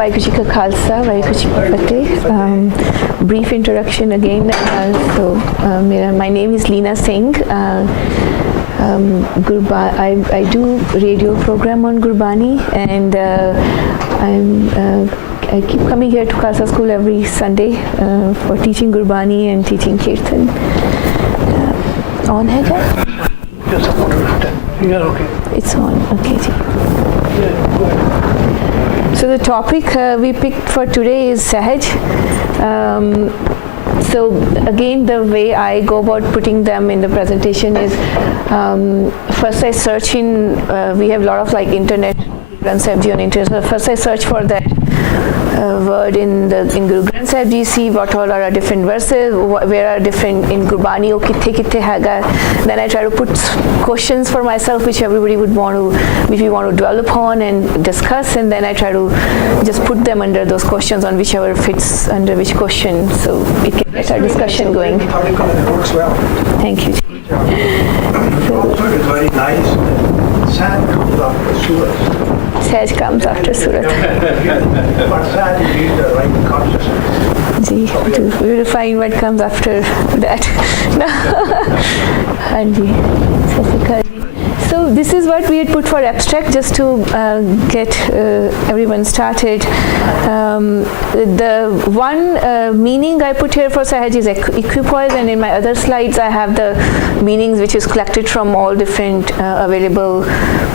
Vaheguru Ji Ka Khalsa, Vaheguru Ji Ki Fateh. Brief introduction again. My name is Leena Singh. I do radio program on Gurbani, and I keep coming here to Khalsa School every Sunday for teaching Gurbani and teaching Kirtan. On hai kya? Just a photo. Yeah, okay. It's on. Okay, ji. So the topic we picked for today is Sehaj. So again, the way I go about putting them in the presentation is first I search in. We have a lot of like internet Granth Sahib Ji on internet. So first I search for that word in Guru Granth Sahib Ji, see what all are different verses, where are different in Gurbani, kithe haga. Then I try to put questions for myself which everybody would want to, which we want to dwell upon and discuss, and then I try to just put them under those questions on whichever fits under which question, so it can get our discussion going. Works well. Thank you. So it's very nice. Sahaj comes after Surat. Sehaj comes after Surat. But Sahaj is the right consciousness. We will find what comes after that. So this is what we had put for abstract, just to get everyone started. The one meaning I put here for Sehaj is Equipoise, and in my other slides I have the meanings which is collected from all different available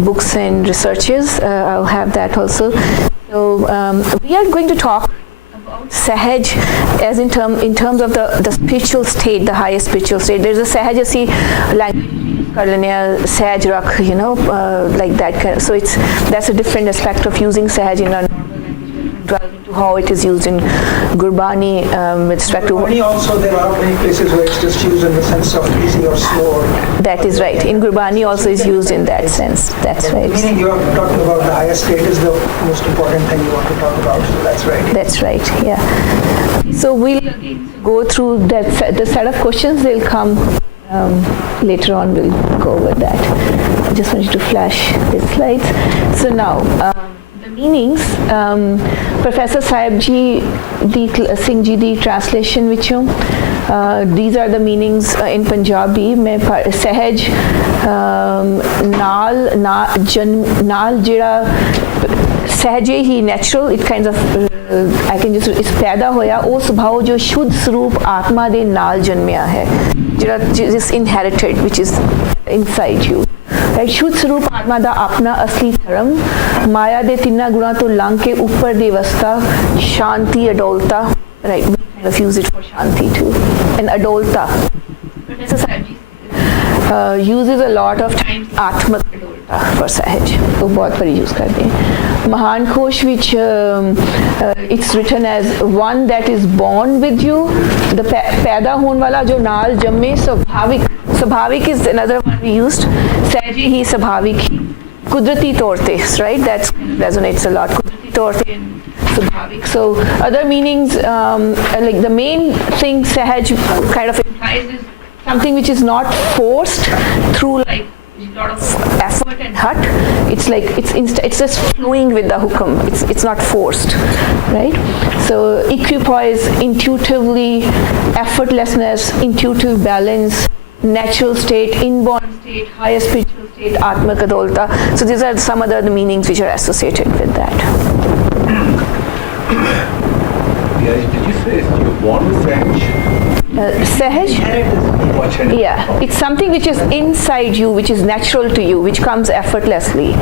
books and researches. I'll have that also. So we are going to talk about Sehaj as in terms of the spiritual state, the highest spiritual state. There's a Sehajasi language. Sehaj Rakh, like that kind of, so that's a different aspect of using Sehaj in our to how it is used in Gurbani with respect to Gurbani also there are many places where it's just used in the sense of easy or slow. That is right. In Gurbani also is used in that sense. That's right. Meaning you are talking about the highest state is the most important thing you want to talk about. So that's right. That's right. Yeah. So we'll go through that. The set of questions they'll come. Later on we'll go over that. I just wanted to flash these slides. So now the meanings, Professor Sahib Ji, Singh Ji, the translation which these are the meanings in Punjabi. Sehaj naal jira Sehaj hi natural, it kind of I can just is पैदा होया वो स्वभाव जो शुद्ध स्वरूप आत्मा दे नाल जन्मिया है जिस inherited which is inside you, right? शुद्ध स्वरूप आत्मा दा अपना असली धर्म माया दे तिन्ना गुणा तो लंघ के ऊपर दी अवस्था शांति अडोलता, right? We kind of use it for shanti too, and adolta. Uses a lot of times atma for Sahaj, तो बहुत बार यूज करते हैं. महान कोश which it's written as one that is born with you, the पैदा होने वाला जो नाल जम्मे स्वाभाविक is another one we used. Sahaj ही स्वाभाविक कुदरती तौर पे, right? That resonates a lot. कुदरती तौर पे स्वाभाविक. So other meanings like the main thing Sahaj kind of implies is something which is not forced through like a lot of effort and hut. It's like it's just flowing with the hukam. It's not forced, right? So equipoise, intuitively, effortlessness, intuitive balance, natural state, inborn state, higher spiritual state, atma kadolta. So these are some other meanings which are associated with that. Yeah, did you say you're born with Sahaj? Sahaj? Yeah, it's something which is inside you, which is natural to you, which comes effortlessly.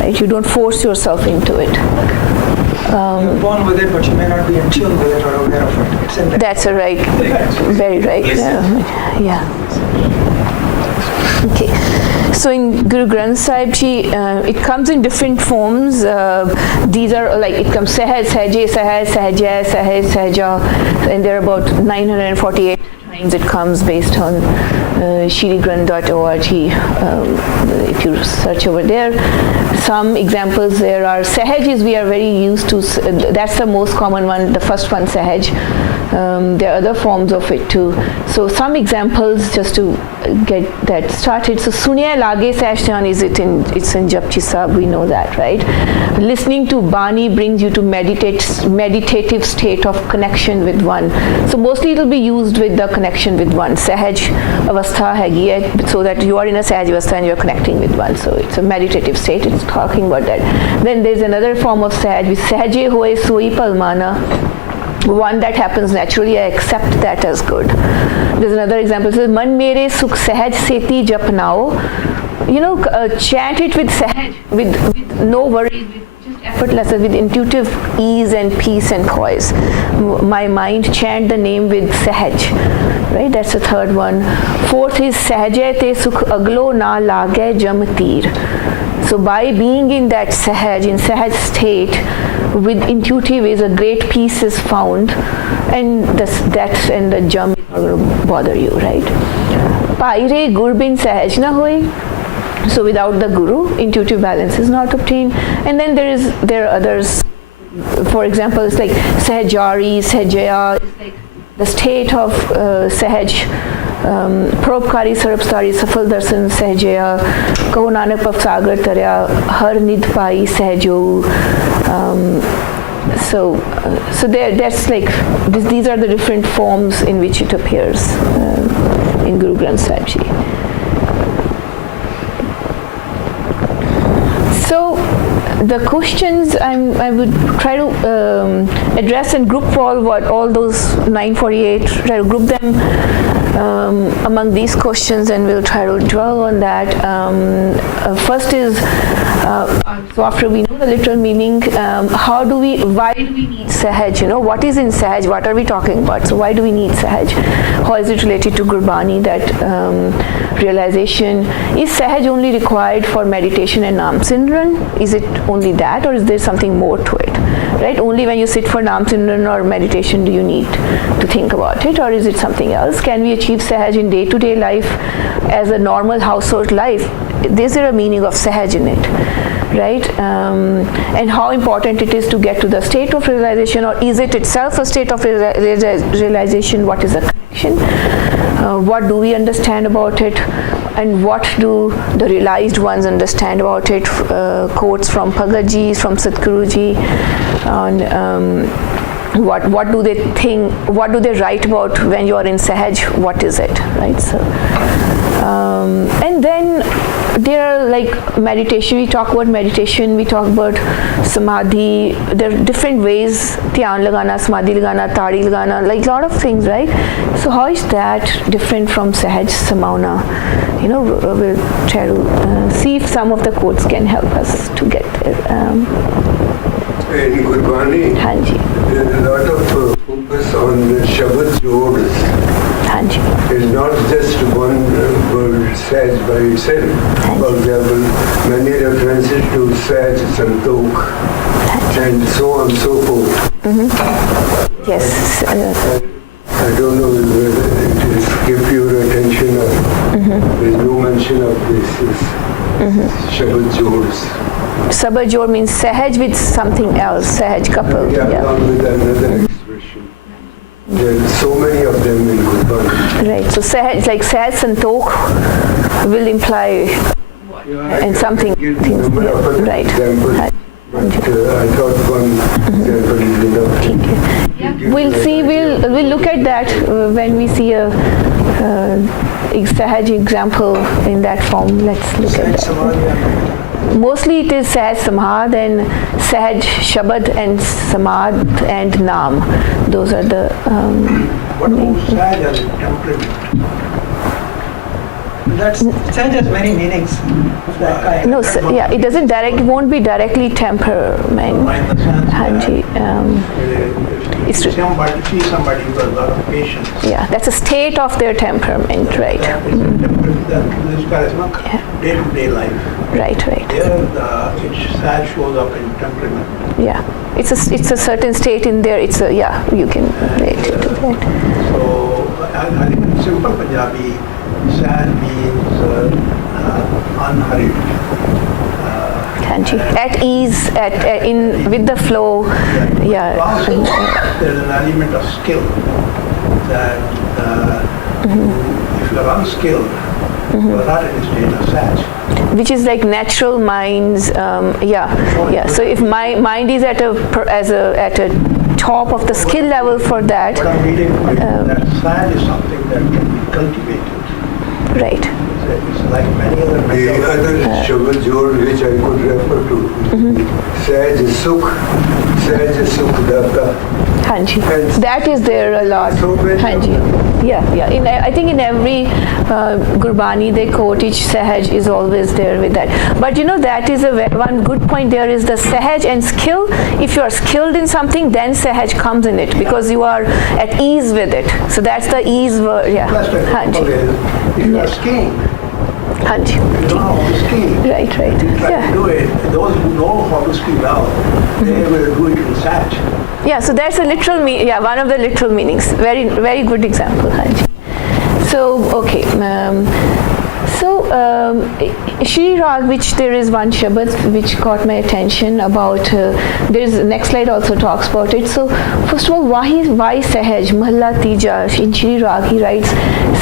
Right? You don't force yourself into it. You're born with it, but you may not be in tune with it or aware of it. It's in there. That's a right, very right. Yeah. Okay. So in Guru Granth Sahib Ji, it comes in different forms. These are like, it comes Sehaj, Sehaj, Sehaj, Sehaj, Sehaj, Sehaja, and there are about 948 times it comes based on shrigrant.org. If you search over there, some examples there are Sehaj is we are very used to. That's the most common one. The first one, Sehaj. There are other forms of it too. So some examples just to get that started. So Sunya Lage Sehjan it's in Japji Sahib, we know that, right? Listening to Bani brings you to meditative state of connection with one. So mostly it will be used with the connection with one. Sehaj Avastha hegi hai, so that you are in a Sehaj Avastha and you are connecting with one. So it's a meditative state, it's talking about that. Then there's another form of Sehaj, which Sehaje hoye soi palmana. One that happens naturally, I accept that as good. There's another example, it says, Man mere sukh sehaj seti japnao. Chant it with sehaj, with no worries, with just effortless, with intuitive ease and peace and poise. My mind, chant the name with sehaj. Right, that's the third one. Fourth is Sehaj te sukh aglo na lage jam tir. So by being in that Sehaj, in Sehaj state, with intuitive is a great peace is found, and that and the jam is not going to bother you, right? Paire gurbin Sehaj na hoy. So without the guru, intuitive balance is not obtained. And then there are others. For example, it's like Sehajari, Sehajaya, it's like the state of Sehaj, Paropkari, Sarabstari, Safal Darsan, Sehajaya, Kaho Nanak Pavsagar Tarya, Har Nidh Pai, Sehjo. So that's like, these are the different forms in which it appears in Guru Granth Sahib Ji. So the questions I would try to address and group all those 948, try to group them among these questions, and we'll try to dwell on that. First is, so after we know the literal meaning, why do we need Sehaj? What is in Sehaj? What are we talking about? So why do we need Sehaj? How is it related to Gurbani, that realization? Is Sehaj only required for meditation and Naam Simran? Is it only that, or is there something more to it? Right? Only when you sit for Naam Simran or meditation do you need to think about it, or is it something else? Can we achieve Sehaj in day-to-day life as a normal household life? Is there a meaning of Sehaj in it? Right? And how important it is to get to the state of realization, or is it itself a state of realization? What is the connection? What do we understand about it? And what do the realized ones understand about it? Quotes from Bhagat Ji, from SatGuru Ji, on what do they think, what do they write about when you are in Sehaj? What is it? Right? So, and then there are like meditation, we talk about meditation, we talk about Samadhi, there are different ways, Dhyan lagana, Samadhi lagana, Tadi lagana, like a lot of things, right? So how is that different from Sehaj Samauna? We'll try to see if some of the quotes can help us to get there. In Gurbani, there is a lot of focus on Shabad Jods. It's not just one word Sehaj by itself. For example, many references to Sehaj, Santokh, and so on and so forth. Yes. I don't know whether it is give your attention or there is no mention of this Shabad Jods. Shabad Jod means Sehaj with something else, Sehaj couple. Yeah, along with another expression. There are so many of them in Gurbani. Right, so Sehaj, like Sehaj Santokh will imply and something. Right. Examples, but I thought one example is enough. We'll see, we'll look at that when we see a Sehaj example in that form. Let's look at that. Mostly it is Sehaj Samad and Sehaj Shabad and Samad and Naam. Those are the What about Sehaj as a temperament? Sehaj has many meanings of that kind. no, it won't be directly temperament. Hanji, If somebody with a lot of patience. yeah, that's a state of their temperament, right? That is a temperament that this guy is not day-to-day life. Right. There, Sehaj shows up in temperament. Yeah, it's a certain state in there. You can relate it to that. So, I think in simple Punjabi, Sehaj means unhurried. Hanji, at ease, with the flow. Yeah. Also, there's an element of skill. that if you are unskilled, you are not in a state of Sahaj. Which is like natural minds. Yeah. So if my mind is at a top of the skill level for that. What I'm reading for you, that Sahaj is something that can be cultivated. Right. It's like many other The other Shabad Jod which I could refer to, Sehaj Sukh Data. Hanji. That is there a lot. So many. Hanji. Yeah. I think in every Gurbani they quote each Sehaj is always there with that. But that is one good point there is the Sehaj and skill. If you are skilled in something, then Sehaj comes in it because you are at ease with it. So that's the ease word. Yeah. Hanji. If you are skiing, Hanji. you don't know how to ski. Right. You try to do it. Those who know how to ski well, they will do it in Sahaj. Yeah, so that's a literal one of the literal meanings. Very, very good example, Hanji. So, okay. Shri Rag, which there is one Shabad which caught my attention about, there's next slide also talks about it. So, first of all, why Sehaj, Mahalla Tija, in Shri Rag he writes,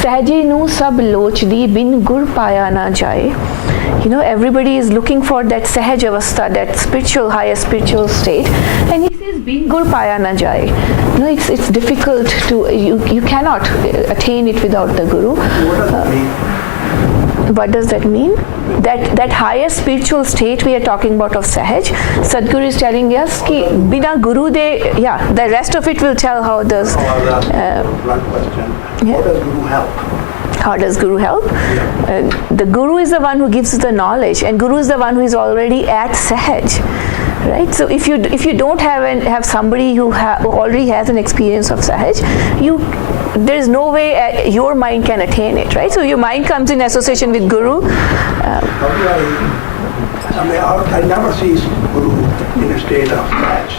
Sahaje nu sab lochdi bin gur paya na jaye. Everybody is looking for that Sahaj Avastha, that higher spiritual state. And he says, bin gur paya na jaye. It's difficult to, you cannot attain it without the Guru. What does that mean? What does that mean? That higher spiritual state we are talking about of Sahaj, SatGuru is telling us ki bina Guru the rest of it will tell how does. Blunt question. How does Guru help? How does Guru help? The Guru is the one who gives the knowledge, and Guru is the one who is already at Sahaj. Right? So if you don't have somebody who already has an experience of Sahaj, there is no way your mind can attain it, right? So your mind comes in association with Guru. I never see Guru in a state of Sahaj.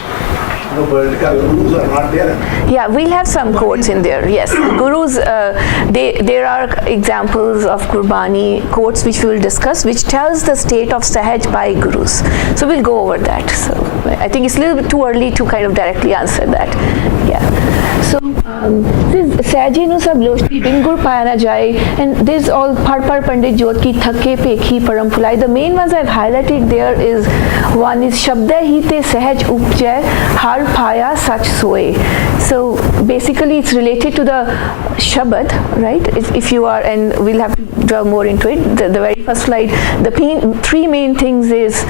But Gurus are not there. Yeah, we'll have some quotes in there. Yes, Gurus. There are examples of Gurbani quotes which we will discuss, which tells the state of Sahaj by Gurus. So we'll go over that. So I think it's a little bit too early to kind of directly answer that. Yeah. So Sahaji nu sab lochti bin gur paya na jaye, and there's all par pandit jyot ki thake pekhi param phulai. The main ones I've highlighted there is one is shabda hi te sahaj upjay har paya sach soe. So basically it's related to the Shabad, right? If you are, and we'll have to delve more into it. The very first slide, the three main things is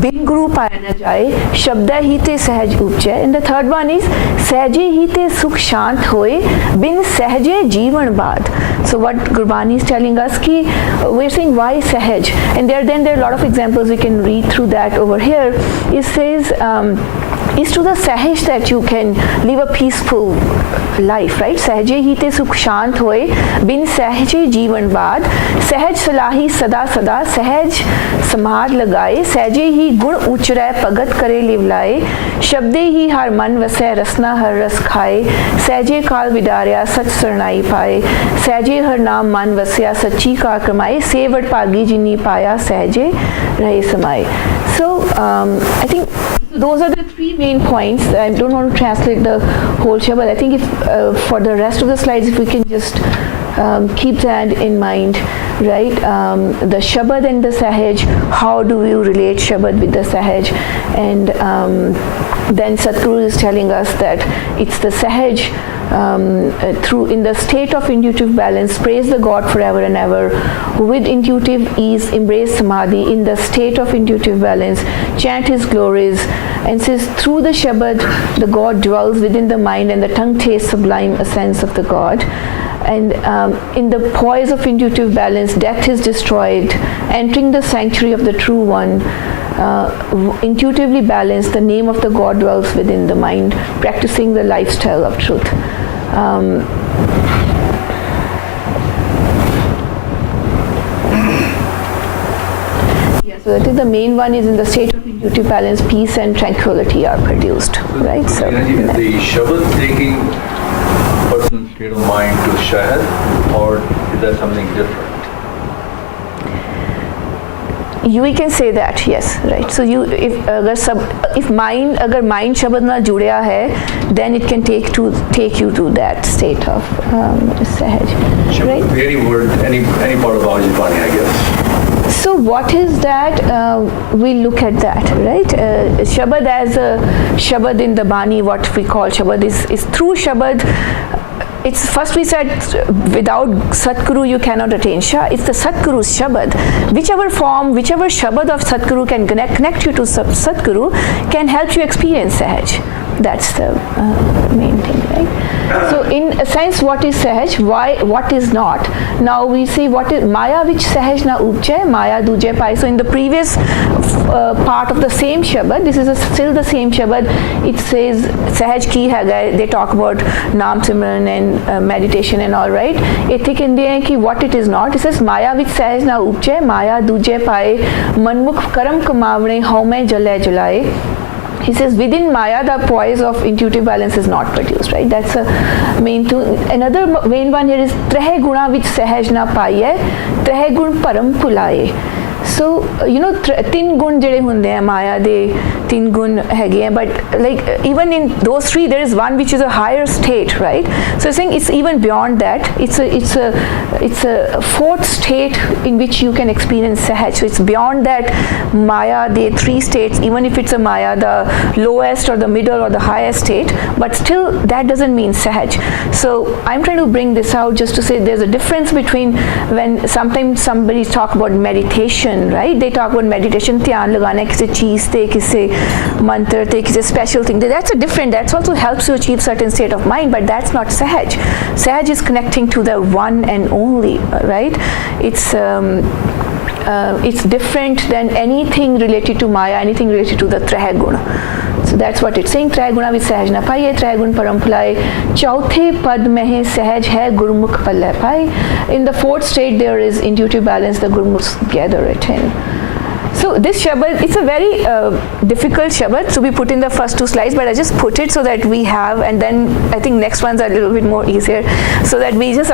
bin guru paya na jaye, shabda hi te sahaj upjay, and the third one is sahaje hi te sukh shant hoye, bin sahaje jeevan baad. So what Gurbani is telling us ki we're saying why Sahaj, and there are a lot of examples we can read through that over here. It says is to the Sahaj that you can live a peaceful life, right? Sahaje hi te sukh shant hoye, bin sahaje jeevan baad, sahaj salahi sada sada, sahaj samad lagaye, sahaje hi gun uchray pagat kare livlaye, shabde hi har man vasay rasna har ras khaye, sahaje kaal vidarya sach sarnai paye, sahaje har naam man vasya sachi ka kamaye, sevad pagi jini paya sahaje rahe samaye. So I think those are the three main points. I don't want to translate the whole Shabad. I think if for the rest of the slides, if we can just keep that in mind, right? The Shabad and the Sahaj, how do you relate Shabad with the Sahaj? And then SatGuru is telling us that it's the Sahaj through in the state of intuitive balance, praise the God forever and ever, with intuitive ease, embrace Samadhi in the state of intuitive balance, chant His glories, and says through the Shabad, the God dwells within the mind and the tongue tastes sublime essence of the God. And in the poise of intuitive balance, death is destroyed, entering the sanctuary of the true one, intuitively balanced, the name of the God dwells within the mind, practicing the lifestyle of truth. So I think the main one is in the state of intuitive balance, peace and tranquility are produced, right? So is the Shabad taking person's state of mind to Shahad, or is that something different? we can say that, yes, right. So you, if mind शब्द ना जुड़या है, then it can take you to that state of Sehaj, right? Any word, any part of Gurbani, I guess. So what is that? We look at that, right? Shabad as a Shabad in the Bani, what we call Shabad is through Shabad. It's first we said without SatGuru you cannot attain Shah. It's the SatGuru's Shabad. Whichever form, whichever Shabad of SatGuru can connect you to SatGuru can help you experience Sehaj. That's the main thing, right? So in a sense, what is Sehaj? What is not? Now we see what is Maya, which Sehaj na upjay, Maya duje pai. So in the previous part of the same Shabad, this is still the same Shabad. It says Sehaj ki hai gai. They talk about Naam Simran and meditation and all, right? Ithi कहते हैं कि what it is not. It says Maya which Sehaj na upjay, Maya duje pai, manmukh karam kamavne hau mein jale jalaye. He says within Maya the poise of intuitive balance is not produced, right? That's a main two. Another main one here is Treh Guna which Sehaj na paiye, Treh Gun Param Pulaye. So तीन गुण जड़े होंगे हैं माया दे तीन गुण हैगे हैं, but like even in those three there is one which is a higher state, right? So saying it's even beyond that. It's a fourth state in which you can experience Sehaj. So it's beyond that Maya, the three states, even if it's a Maya, the lowest or the middle or the highest state, but still that doesn't mean Sehaj. So I'm trying to bring this out just to say there's a difference between when sometimes somebody talk about meditation, right? They talk about meditation, ध्यान लगाना किसी चीज ते, किसी मंत्र ते, किसी special thing. That's also helps you achieve certain state of mind, but that's not Sehaj. Sehaj is connecting to the one and only, right? It's different than anything related to Maya, anything related to the Treh Guna. So that's what it's saying. Treh Guna with Sehaj na paiye, Treh Gun Param Pulaye. Chauthe pad mein hai Sehaj hai Gurmukh palle pai. In the fourth state there is intuitive balance, the Gurmukhs gather it in. So this Shabad, it's a very difficult Shabad to be put in the first two slides, but I just put it so that we have, and then I think next ones are a little bit more easier, so that we just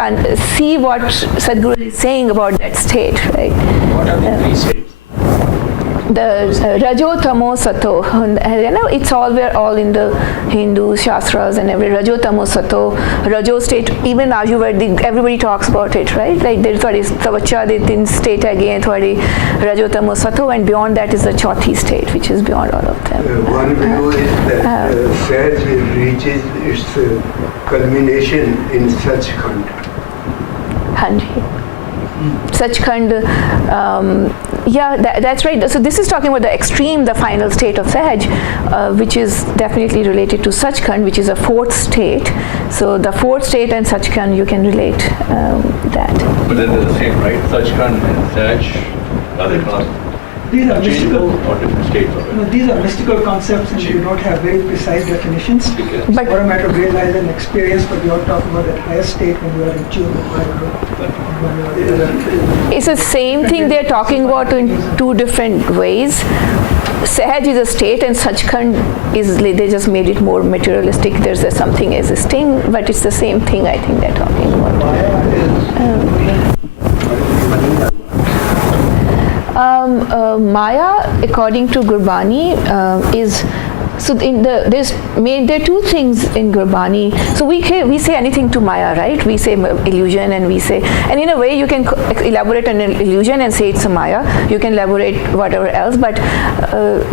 see what SatGuru is saying about that state, right? What are the three states? The Rajo, Tamo, Sato, it's all in the Hindu Shastras and every Rajo, Tamo, Sato, Rajo state, even Ayurvedic, everybody talks about it, right? Like there's Tavacha, the tin state again, Rajo, Tamo, Sato, and beyond that is the Chauthi state, which is beyond all of them. One view is that Sehaj reaches its culmination in SatGuru. Hanji. SatGuru, that's right. So this is talking about the extreme, the final state of Sehaj, which is definitely related to SatGuru, which is a fourth state. So the fourth state and SatGuru, you can relate that. But then they're the same, right? SatGuru and Sehaj, are they not These are mystical. or different states of it? These are mystical concepts and you don't have very precise definitions. But What a matter of realize and experience, but you're talking about that higher state when you are in tune with it's the same thing they're talking about in two different ways. Sehaj is a state and SatGuru is, they just made it more materialistic. There's something existing, but it's the same thing I think they're talking about. Maya, according to Gurbani, is so there are two things in Gurbani. So we say anything to Maya, right? We say illusion, and we say, and in a way you can elaborate on an illusion and say it's a Maya. You can elaborate whatever else, but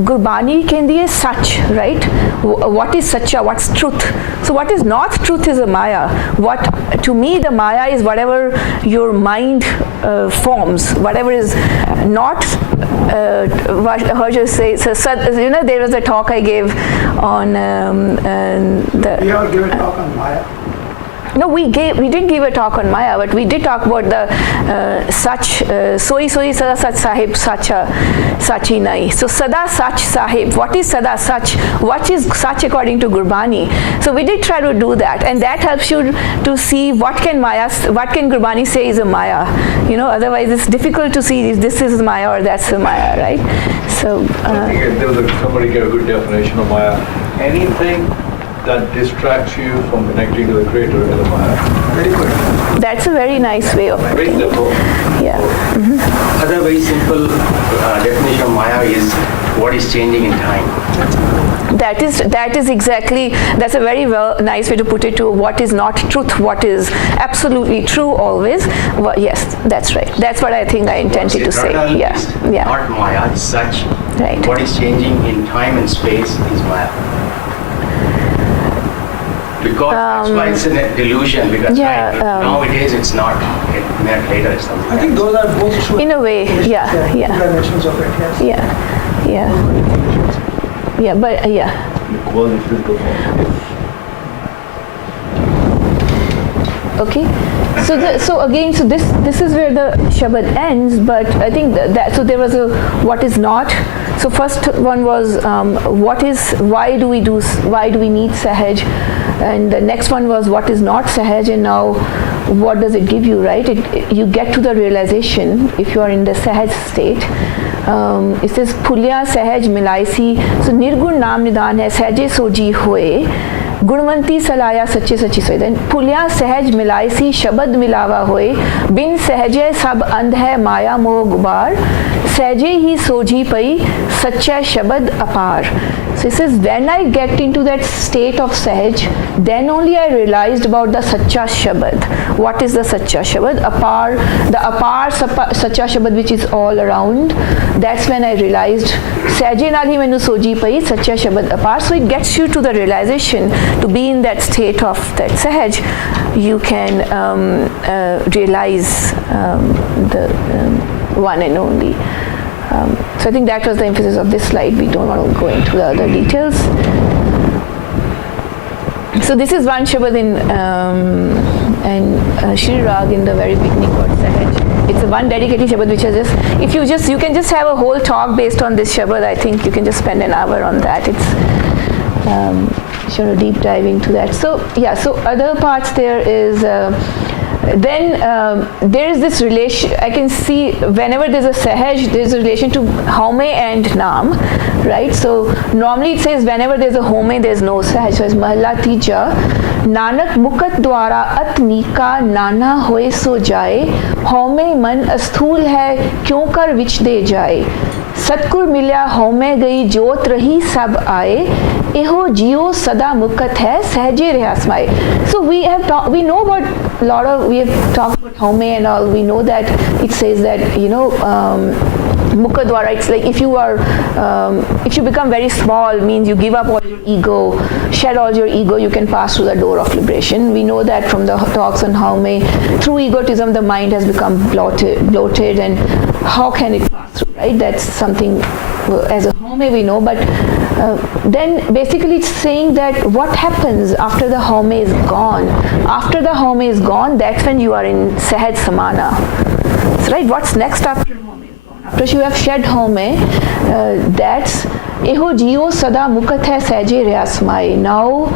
Gurbani can be a Sach, right? What is Sacha? What's truth? So what is not truth is a Maya. What to me the Maya is whatever your mind forms, whatever is not. What Harjot says. So, there was a talk I gave on the. We all give a talk on Maya. No, we didn't give a talk on Maya, but we did talk about the Sach, Soi Sada Sach Sahib Sacha Sachi Nai. So Sada Sach Sahib, what is Sada Sach? What is Sach according to Gurbani? So we did try to do that, and that helps you to see what can Gurbani say is a Maya. Otherwise it's difficult to see if this is Maya or that's a Maya, right? So I think there was somebody gave a good definition of Maya. Anything that distracts you from connecting to the Creator is a Maya. Very good. that's a very nice way of Very simple. yeah. Other very simple definition of Maya is what is changing in time. That is exactly, that's a very nice way to put it, to what is not truth, what is absolutely true always. Well, yes, that's right. That's what I think I intended to say. Yeah, yeah. Not Maya, it's such. Right. What is changing in time and space is Maya. Because that's why it's a delusion, because nowadays it's not. Later it's something. I think those are both true. In a way, yeah. Two dimensions of it, yes. Yeah, but yeah. Okay, so this is where the Shabad ends, but I think that so there was a what is not. So first one was what is, why do we need Sehaj, and the next one was what is not Sehaj, and now what does it give you, right? You get to the realization if you are in the Sehaj state. It says Phulya Sehaj Milaisi, so Nirgun Naam Nidan hai Sehaje Soji Hoye गुणवंती सलाया सच्चे सच्ची सोई then पुलिया सहज मिलाई सी शब्द मिलावा होए बिन सहजे सब अंध है माया मोह गुबार सहजे ही सोझी पई सच्चा शब्द अपार. So it says, when I get into that state of Sehaj, then only I realized about the Sacha Shabad. What is the Sacha Shabad? The apar Sacha Shabad, which is all around. That's when I realized, Sehje naal hi mainu soji pai Sacha Shabad apar. So it gets you to the realization, to be in that state of that Sehaj, you can realize the one and only. So I think that was the emphasis of this slide. We don't want to go into the other details. So this is one Shabad in Shri Rag in the very beginning called Sehaj. It's a one dedicated Shabad which is just, you can just have a whole talk based on this Shabad. I think you can just spend an hour on that. It's sort of deep dive into that. So yeah, so other parts there is then there is this relation. I can see whenever there's a Sehaj, there's a relation to Home and Naam, right? So normally it says whenever there's a Home, there's no Sehaj. So it's Mahalla Tija, Nanak Mukat Dwara At Nika Nana Hoye So Jaye, Home Man Asthul Hai Kyun Kar Vich De Jaye, Satgur Milya Home Gayi Jot Rahi Sab Aaye, Eho Jio Sada Mukat Hai Sehje Rehasmaye. So we know about we have talked about Home and all. We know that it says that, Mukadwara, it's like if you become very small, means you give up all your ego, shed all your ego, you can pass through the door of liberation. We know that from the talks on Home, through egotism the mind has become bloated, and how can it pass through, right? That's something as a Home we know, but then basically it's saying that what happens after the Home is gone. After the Home is gone, that's when you are in Sehaj Samana. That's right. What's next after Home is gone? After you have shed Home, that's Eho Jio Sada Mukat Hai Sehje Rehasmaye. Now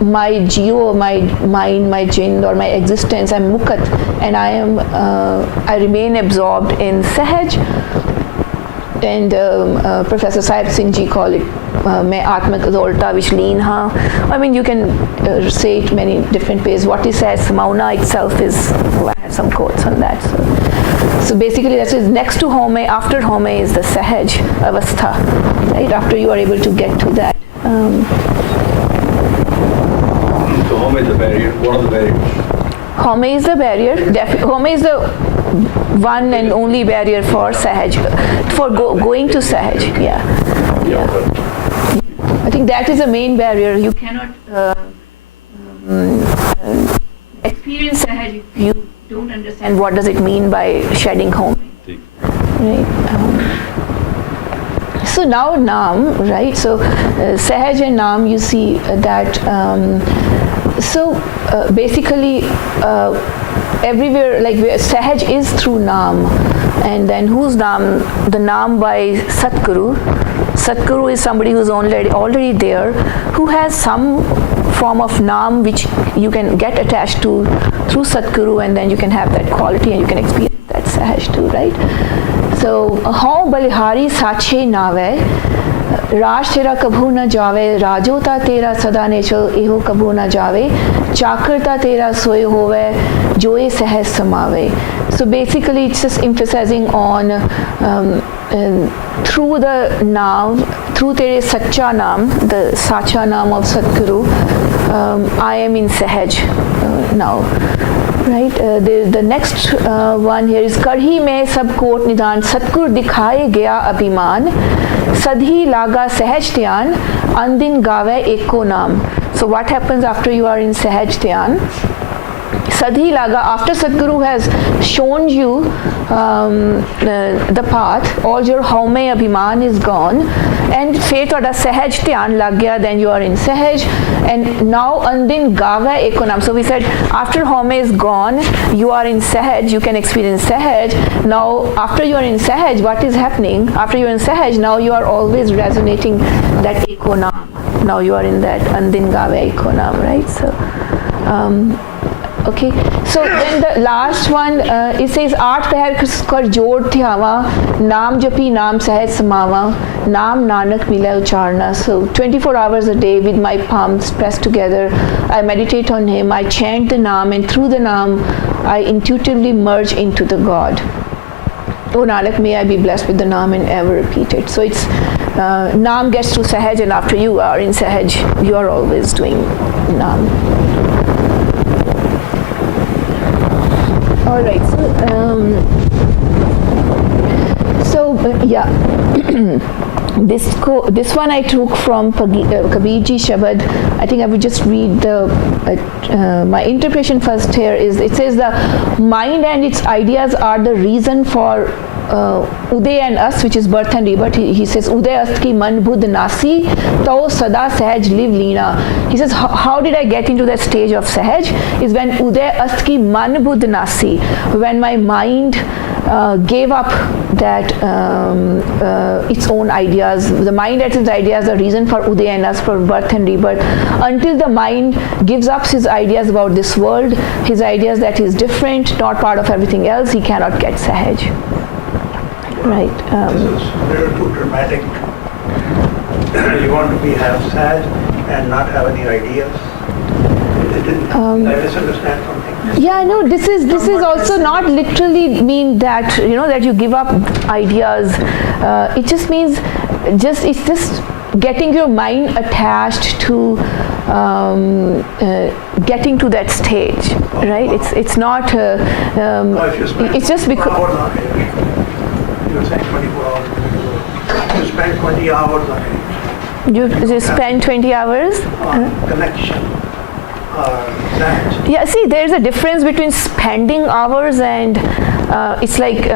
my Jio, my mind, my Jind or my existence, I'm Mukat, and I remain absorbed in Sehaj. And Professor Sahib Singh ji call it Main Atmak Zolta which Leen Ha. I mean, you can say it many different ways. What he says, Mauna itself is, I have some quotes on that. So basically that is next to Home, after Home is the Sehaj Avastha, right? After you are able to get to that. So Home is the barrier, one of the barriers. Home is the barrier. Home is the one and only barrier for Sehaj, for going to Sehaj. Yeah. I think that is the main barrier. You cannot experience Sehaj if you don't understand what does it mean by shedding Home. Right. So now Naam, right? So Sehaj and Naam, you see that. Basically. Everywhere, like Sehaj is through Naam, and then who's Naam? The Naam by SatGuru. SatGuru is somebody who's already there, who has some form of Naam which you can get attached to through SatGuru, and then you can have that quality and you can experience that Sehaj too, right? So, Hau Balihari Sache Nave, Raj Tera Kabhu Na Jave, Rajota Tera Sada Nechal Eho Kabhu Na Jave, Chakarta Tera Soy Hove, Joye Sehaj Samave. So basically it's just emphasizing on through the Naam, through tere Sacha Naam, the Sacha Naam of Satguru, I am in Sehaj now. Right? The next one here is Karhi mein sab kot nidhan Satgur dikhaye gaya abhiman Sadhi laga Sehaj dhyan Andin gave eko naam. So what happens after you are in Sehaj dhyan? Sadhi laga, after Satguru has shown you the path, all your haume abhiman is gone, and fir toda Sehaj dhyan lag gaya, then you are in Sehaj, and now andin gava ekonam. So we said after haume is gone, you are in Sehaj, you can experience Sehaj. Now after you are in Sehaj, what is happening? After you are in Sehaj, now you are always resonating that ekonam. Now you are in that andin gava ekonam, right? So okay, so then the last one, it says आठ पहर कर जोड़ ध्यावा नाम जपी नाम सहज समावा नाम नानक मिला उचारना. So 24 hours a day with my palms pressed together, I meditate on him, I chant the Naam, and through the Naam I intuitively merge into the God. Oh Nanak, may I be blessed with the Naam and ever repeat it. So it's Naam gets to Sehaj, and after you are in Sehaj, you are always doing Naam. All right, so yeah, this one I took from Kabirji Shabad. I think I would just read my interpretation first here. Is it says the mind and its ideas are the reason for Uday and us, which is birth and rebirth. He says Uday ast ki man buddh nasi to sada sehaj live Leena. He says how did I get into that stage of Sehaj is when Uday ast ki man buddh nasi, when my mind gave up that its own ideas. The mind and its ideas are the reason for Uday and us, for birth and rebirth. Until the mind gives up his ideas about this world, his ideas that he is different, not part of everything else, he cannot get Sehaj. Right. This is a little too dramatic. You want to have Sehaj and not have any ideas. Did I misunderstand something? Yeah, no. This is also not literally mean that that you give up ideas. It just means it's just getting your mind attached to getting to that stage, right? It's not. It's just because. You spend 24 hours. You spend 20 hours on it. You spend 20 hours? Connection. That. Yeah, see, there's a difference between spending hours and it's like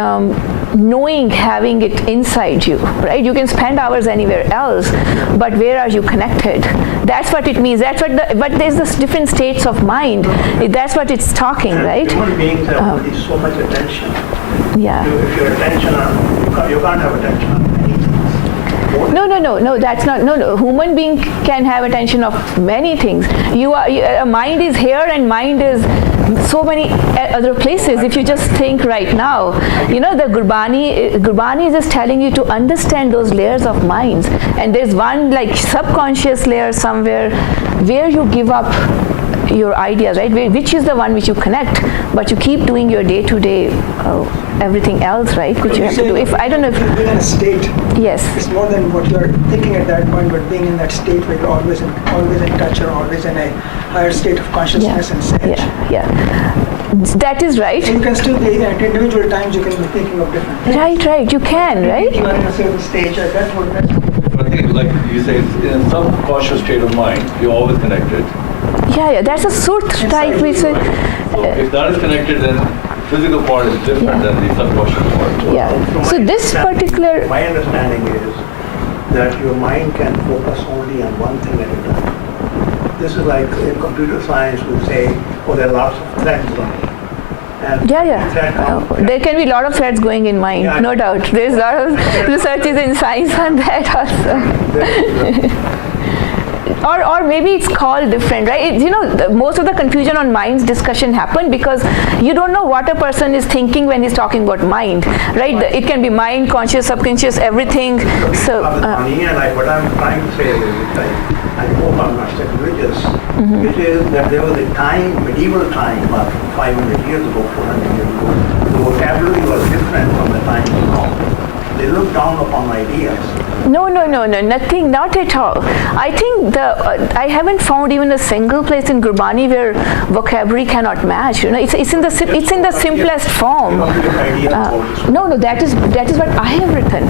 knowing, having it inside you, right? You can spend hours anywhere else, but where are you connected? That's what it means. That's what but there's this different states of mind. That's what it's talking, right? Human beings have only so much attention. Yeah. If your attention you can't have attention on many things. No, that's not, no. Human being can have attention of many things. Mind is here and mind is so many other places. If you just think right now, the Gurbani is just telling you to understand those layers of minds. And there's one like subconscious layer somewhere where you give up your ideas, right? Which is the one which you connect, but you keep doing your day-to-day everything else, right? Which you have to do. If I don't know if you're in a state. Yes. It's more than what you're thinking at that point, but being in that state where you're always in touch or always in a higher state of consciousness and sense. Yeah. That is right. So you can still be at individual times. You can be thinking of different things. Right. You can, right? You are in a certain stage. That's what. I think, like you say, in some conscious state of mind, you're always connected. Yeah. That's a surt type. So if that is connected, then physical part is different than the subconscious part. So this particular. My understanding is that your mind can focus only on one thing at a time. This is like in computer science would say, there are lots of threads running. And there can be a lot of threads going in mind, no doubt. There's a lot of researches in science on that also. Or maybe it's called different, right? Most of the confusion on minds discussion happen because you don't know what a person is thinking when he's talking about mind, right? It can be mind, conscious, subconscious, everything. So, what I'm trying to say is, I hope I'm not sacrilegious, which is that there was a time, medieval time, about 500 years ago, 400 years ago, there was vocabulary was different from the time you know. They look down upon ideas. No, nothing, not at all. I think I haven't found even a single place in Gurbani where vocabulary cannot match. It's in the simplest form. No, that is what I have written.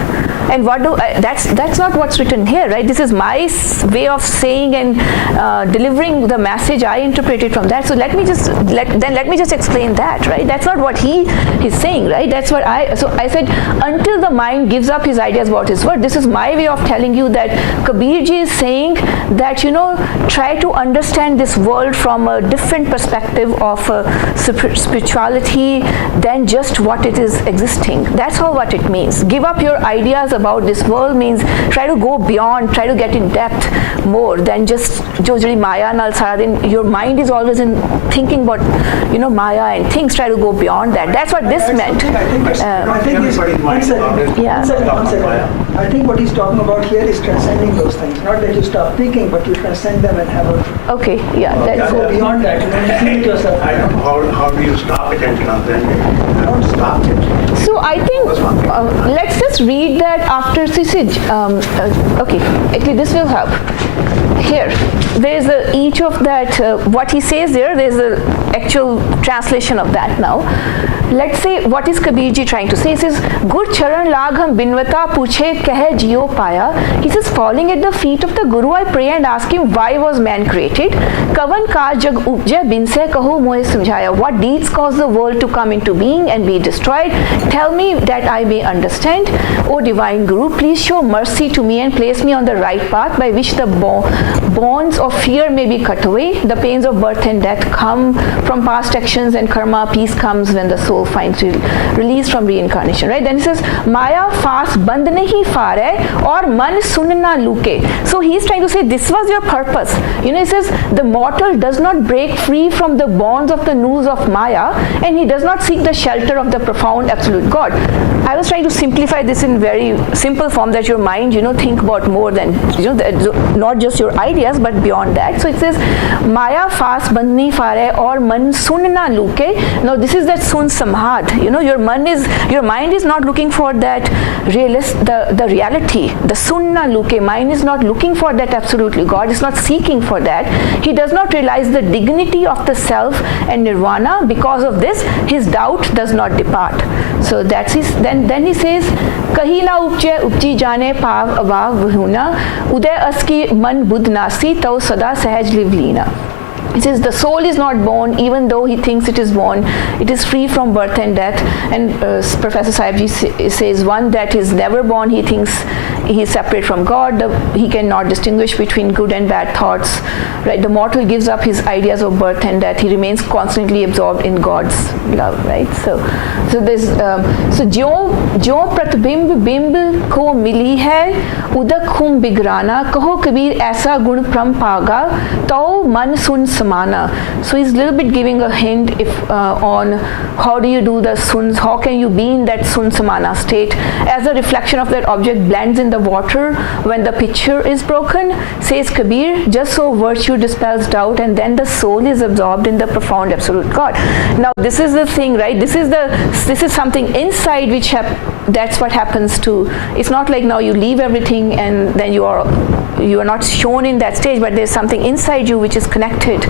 And that's not what's written here, right? This is my way of saying and delivering the message. I interpreted from that. So let me just explain that, right? That's not what he is saying, right? That's what I said, until the mind gives up his ideas about his word. This is my way of telling you that Kabirji is saying that, try to understand this world from a different perspective of spirituality than just what it is existing. That's all what it means. Give up your ideas about this world means try to go beyond, try to get in depth more than just Maya nal sara din. Your mind is always in thinking about, Maya and things. Try to go beyond that. That's what this meant. I think what he's talking about here is transcending those things. Not that you stop thinking, but you transcend them and have a... Okay, yeah. That's go beyond that. You see it yourself. I don't know how do you stop it and transcend it? I don't stop it. So I think let's just read that after Sehaj. Okay, actually this will help. Here, there is each of that, what he says there is the actual translation of that now. Let's say, what is Kabirji trying to say? He says, Gur charan lagham binvata puche keh jio paya. He says, falling at the feet of the Guru, I pray and ask him, why was man created? Kavan ka jag upje binse kaho mohe samjhaya. What deeds cause the world to come into being and be destroyed? Tell me that I may understand. O divine Guru, please show mercy to me and place me on the right path by which the bonds of fear may be cut away. The pains of birth and death come from past actions and karma. Peace comes when the soul finds release from reincarnation, right? Then he says, Maya fast band nahi fare or man sunna luke. So he's trying to say this was your purpose. He says the mortal does not break free from the bonds of the noose of Maya, and he does not seek the shelter of the profound absolute God. I was trying to simplify this in very simple form that your mind, think about more than, not just your ideas, but beyond that. So it says, Maya fast band nahi fare or man sunna luke. Now this is that sun samhad. Your mind is not looking for that the reality, the sunna luke. Mind is not looking for that absolutely. God is not seeking for that. He does not realize the dignity of the self and nirvana. Because of this, his doubt does not depart. So that's his. Then he says, Kahi na upche upchi jane pav abhav vihuna uday aski man buddh nasi tau sada sehaj live Leena. He says the soul is not born, even though he thinks it is born. It is free from birth and death. And Professor Sahibji says one that is never born, he thinks he is separate from God. He cannot distinguish between good and bad thoughts. Right? The mortal gives up his ideas of birth and death. He remains constantly absorbed in God's love. Right? So there's जो प्रतिबिंब बिंब को मिली है उदक खुम बिगराना कहो कबीर ऐसा गुण परम पागा तो मन सुन samana. So he's a little bit giving a hint on how do you do the suns, how can you be in that sun samana state as the reflection of that object blends in the water when the picture is broken. Says Kabir, just so virtue dispels doubt and then the soul is absorbed in the profound absolute God. Now this is the thing, right? This is something inside which that's what happens to. It's not like now you leave everything and then you are not shown in that stage, but there's something inside you which is connected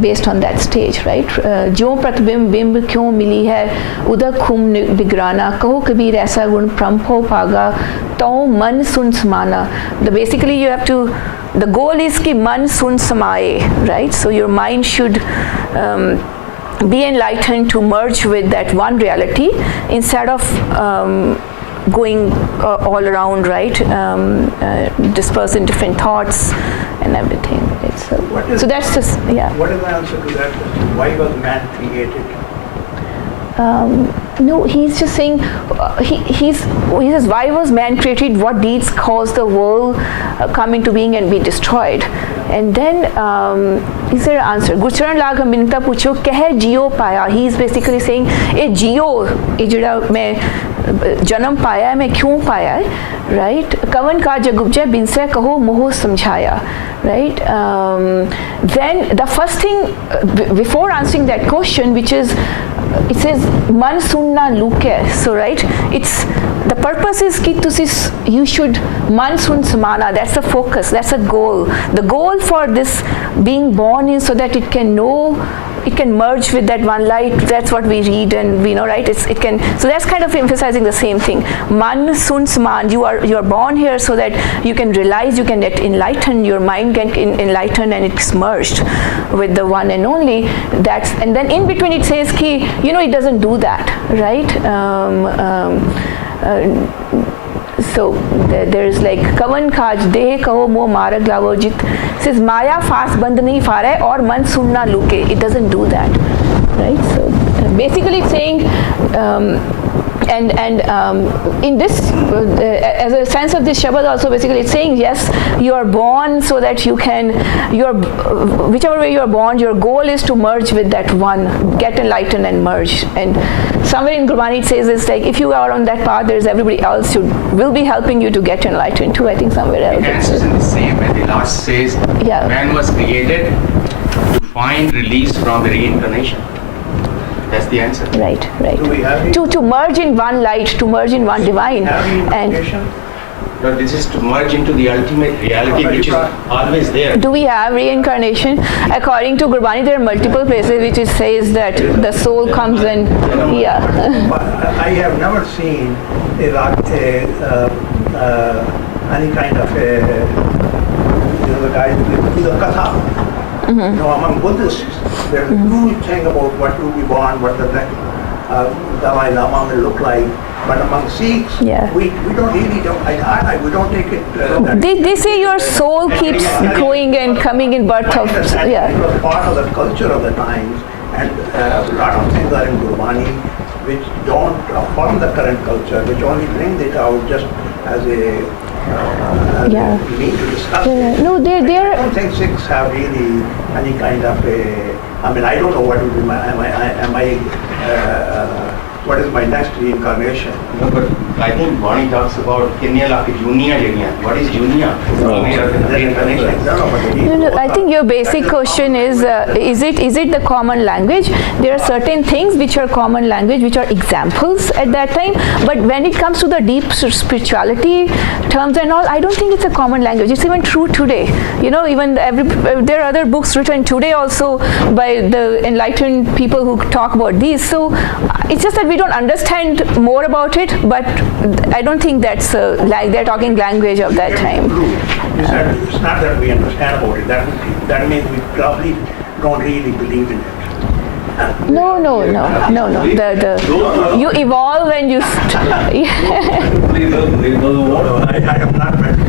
based on that stage, right? जो प्रतिबिंब बिंब क्यों मिली है उदक खुम बिगराना कहो कबीर ऐसा गुण प्रम्भो पागा तो मन सुन समाना. Basically you have to, the goal is कि मन सुन समाए, right? So your mind should be enlightened to merge with that one reality instead of going all around, right? Disperse in different thoughts and everything. So that's just, yeah. What is the answer to that question? Why was man created? No, he's just saying, he says, why was man created? What deeds caused the world come into being and be destroyed? And then, is there an answer? Gucharan lagha minta pucho keh jio paya. He's basically saying, jio, jada main janam paya hai, main kyun paya hai, right? Kavan ka jagubja binse kaho moho samjhaya, right? Then the first thing, before answering that question, which is, it says man sunna luke. So right, it's the purpose is ki you should man sun samana. That's the focus. That's a goal. The goal for this being born is so that it can know. It can merge with that one light. That's what we read and we know, right? It can. So that's kind of emphasizing the same thing. Man sun saman. You are born here so that you can realize, you can get enlightened. Your mind can enlighten and it's merged with the one and only. And then in between it says ki, it doesn't do that, right? So there's like kavan kaj de kaho mo marag lavojit. Says maya fast band nahi fara hai aur man sunna luke. It doesn't do that, right? So basically it's saying in this as a sense of this Shabad also basically it's saying yes, you are born so that you can whichever way you are born, your goal is to merge with that one, get enlightened and merge. And somewhere in Gurbani it says it's like if you are on that path, there's everybody else who will be helping you to get enlightened too. I think somewhere else. The answer is in the same way. The last says man was created to find release from the reincarnation. That's the answer. Right. Do we have To merge in one light, to merge in one divine. And no, this is to merge into the ultimate reality which is always there. do we have reincarnation? According to Gurbani, there are multiple places which it says that the soul comes and I have never seen any kind of the guys with a katha. Among Buddhists, there's a huge thing about what will be born, what the next Dalai Lama will look like. But among Sikhs, we don't really we don't take it. They say your soul keeps going and coming in birth of It was part of the culture of the times, and a lot of things are in Gurbani which don't affirm the current culture, which only brings it out just as a we need to discuss it. No, I don't think Sikhs have really any kind of I don't know what would be what is my next reincarnation. No, but I think Vani talks about Kenya like Junia area. What is Junia? Reincarnation. No, I think your basic question is it the common language? There are certain things which are common language, which are examples at that time. But when it comes to the deep spirituality terms and all, I don't think it's a common language. It's even true today. Even there are other books written today also by the enlightened people who talk about these. So it's just that we don't understand more about it, but I don't think that's like they're talking language of that time. You said it's not that we understand about it. That means we probably don't really believe in it. No. You evolve and you. I have not read it.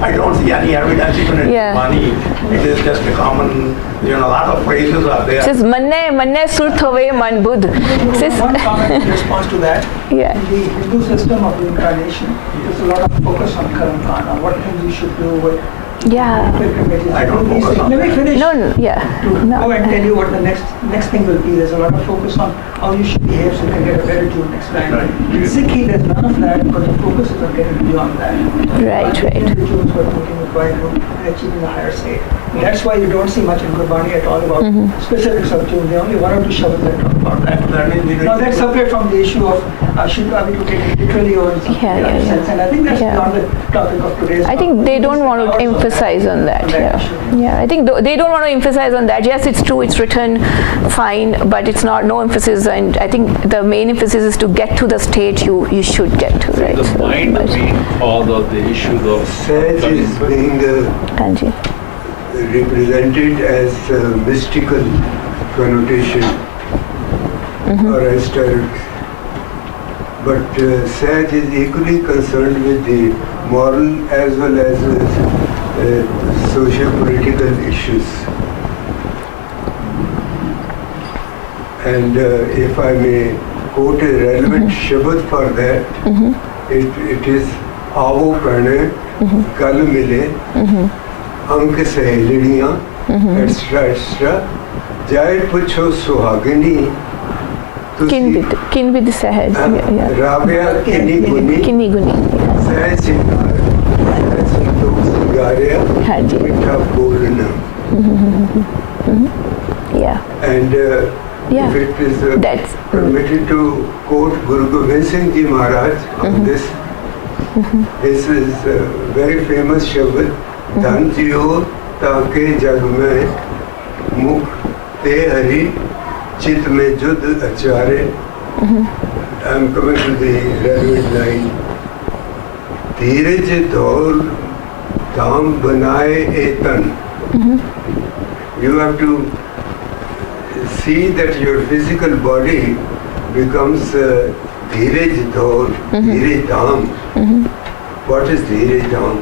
I don't see any evidence even in money. It is just a common, a lot of phrases are there. Says manne surt hove man buddh. One comment in response to that. In the Hindu system of reincarnation, there's a lot of focus on karma, on what things you should do. I don't focus on Let me finish. No. Go and tell you what the next thing will be. There's a lot of focus on how you should behave so you can get a better tune next time. Right. In Sikhi, there's none of that because the focus is on getting beyond that. Right. The tunes were working with Bridegroom and achieving a higher state. That's why you don't see much in Gurbani at all about specifics of tune. There are only one or two shabads that talk about that. Now that's separate from the issue of should we take it literally or in some sense. And I think that's beyond the topic of today's I think they don't want to emphasize on that. I think they don't want to emphasize on that. Yes, it's true, it's written fine, but it's no emphasis, and I think the main emphasis is to get to the state you should get to, right? The mind being all of the issues of Sehaj is being represented as a mystical connotation or as tarot. But Sehaj is equally concerned with the moral as well as socio-political issues. And if I may quote a relevant Shabad for that, it is Aavo Prane, Kal Mile, Ank Saheliniyan, etc. Jai Pucho Suhagini, Kin with Sehaj. Rabia Kini Guni, Sehaj Singar, Singaria, Mitha Bolna. And Yeah. If it is That's permitted to quote Guru Gobind Singh Ji Maharaj on this, this is a very famous shabad. Dhan jiyo taake jag mein mukh te hari chit mein jud achare. I am coming to the relevant line. Dheeraj dhaur dhaam banaye etan. You have to see that your physical body becomes dheeraj dhaur, dheeraj dham. What is dheeraj dham?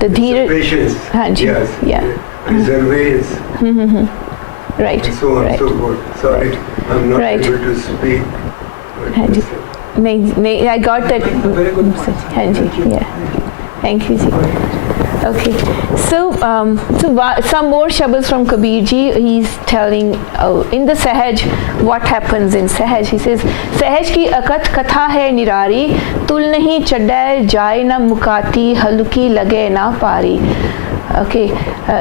the dheeraj. Patience. Hanji. Yes. Yeah. Reservations. Right. And so on and so forth. Sorry, I'm not Right. able to speak. but Hanji. that's- I got that. Very good message. Hanji. Yeah. Thank you, ji. Okay, so some more shabads from Kabir ji. He's telling in the Sehaj what happens in Sehaj. He says, Sehaj ki akat katha hai nirari, tul nahi chadai jai na mukati, halki lage na pari. Okay,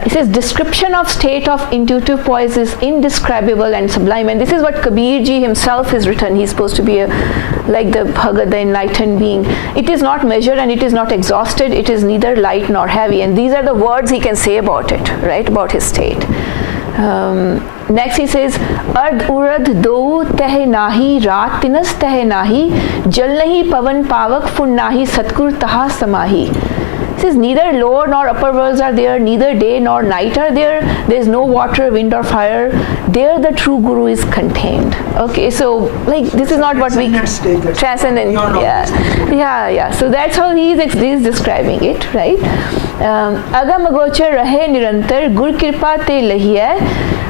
it says description of state of intuitive poise is indescribable and sublime, and this is what Kabir ji himself has written. He's supposed to be like the Bhagat, the enlightened being. It is not measured and it is not exhausted. It is neither light nor heavy, and these are the words he can say about it, right? About his state. Next he says, Ard urad do teh nahi, raat tinas teh nahi, jal nahi pavan pavak fun nahi, satgur taha samahi. It says neither lower nor upper worlds are there, neither day nor night are there. There is no water, wind or fire. There the true Guru is contained. Okay, so like this is not what we transcendent. Yeah. So that's how he is describing it, right? Agam agochar rahe nirantar, gur kirpa te lahiye.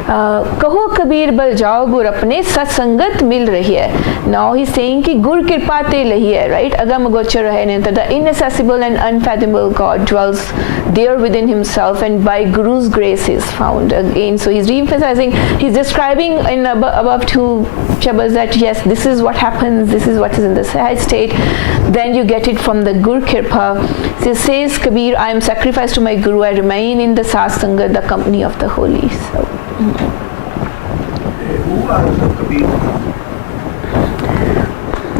कहो कबीर बल जाओ गुर अपने सत्संगत मिल रही है. Now he's saying कि गुर कृपा ते लही है, right? अगम गोचर है नहीं, the inaccessible and unfathomable God dwells there within himself, and by Guru's grace is found again. So he's re-emphasizing, he's describing in above two shabads that yes, this is what happens, this is what is in the Sehaj state. Then you get it from the Gur Kirpa. So says Kabir, I am sacrificed to my Guru, I remain in the Satsanga, the company of the holy. So. Who are the Kabir?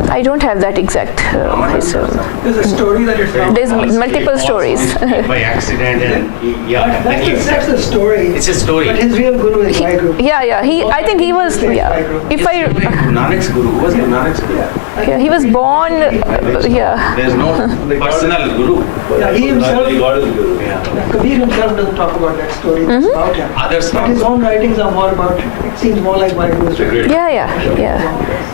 I don't have that exact There's a story that it's from. There's multiple stories. By accident and That's the story. It's a story. But his real guru is my guru. Yeah. I think he was. Yeah. If I. Guru Nanak's Guru was Guru Nanak's Guru. Yeah, he was born. Yeah. There's no personal Guru. Yeah, he himself. God is Guru. Yeah. Kabir himself doesn't talk about that story. It's about him. Others But his own writings are more about. It seems more like my guru's writing. Yeah.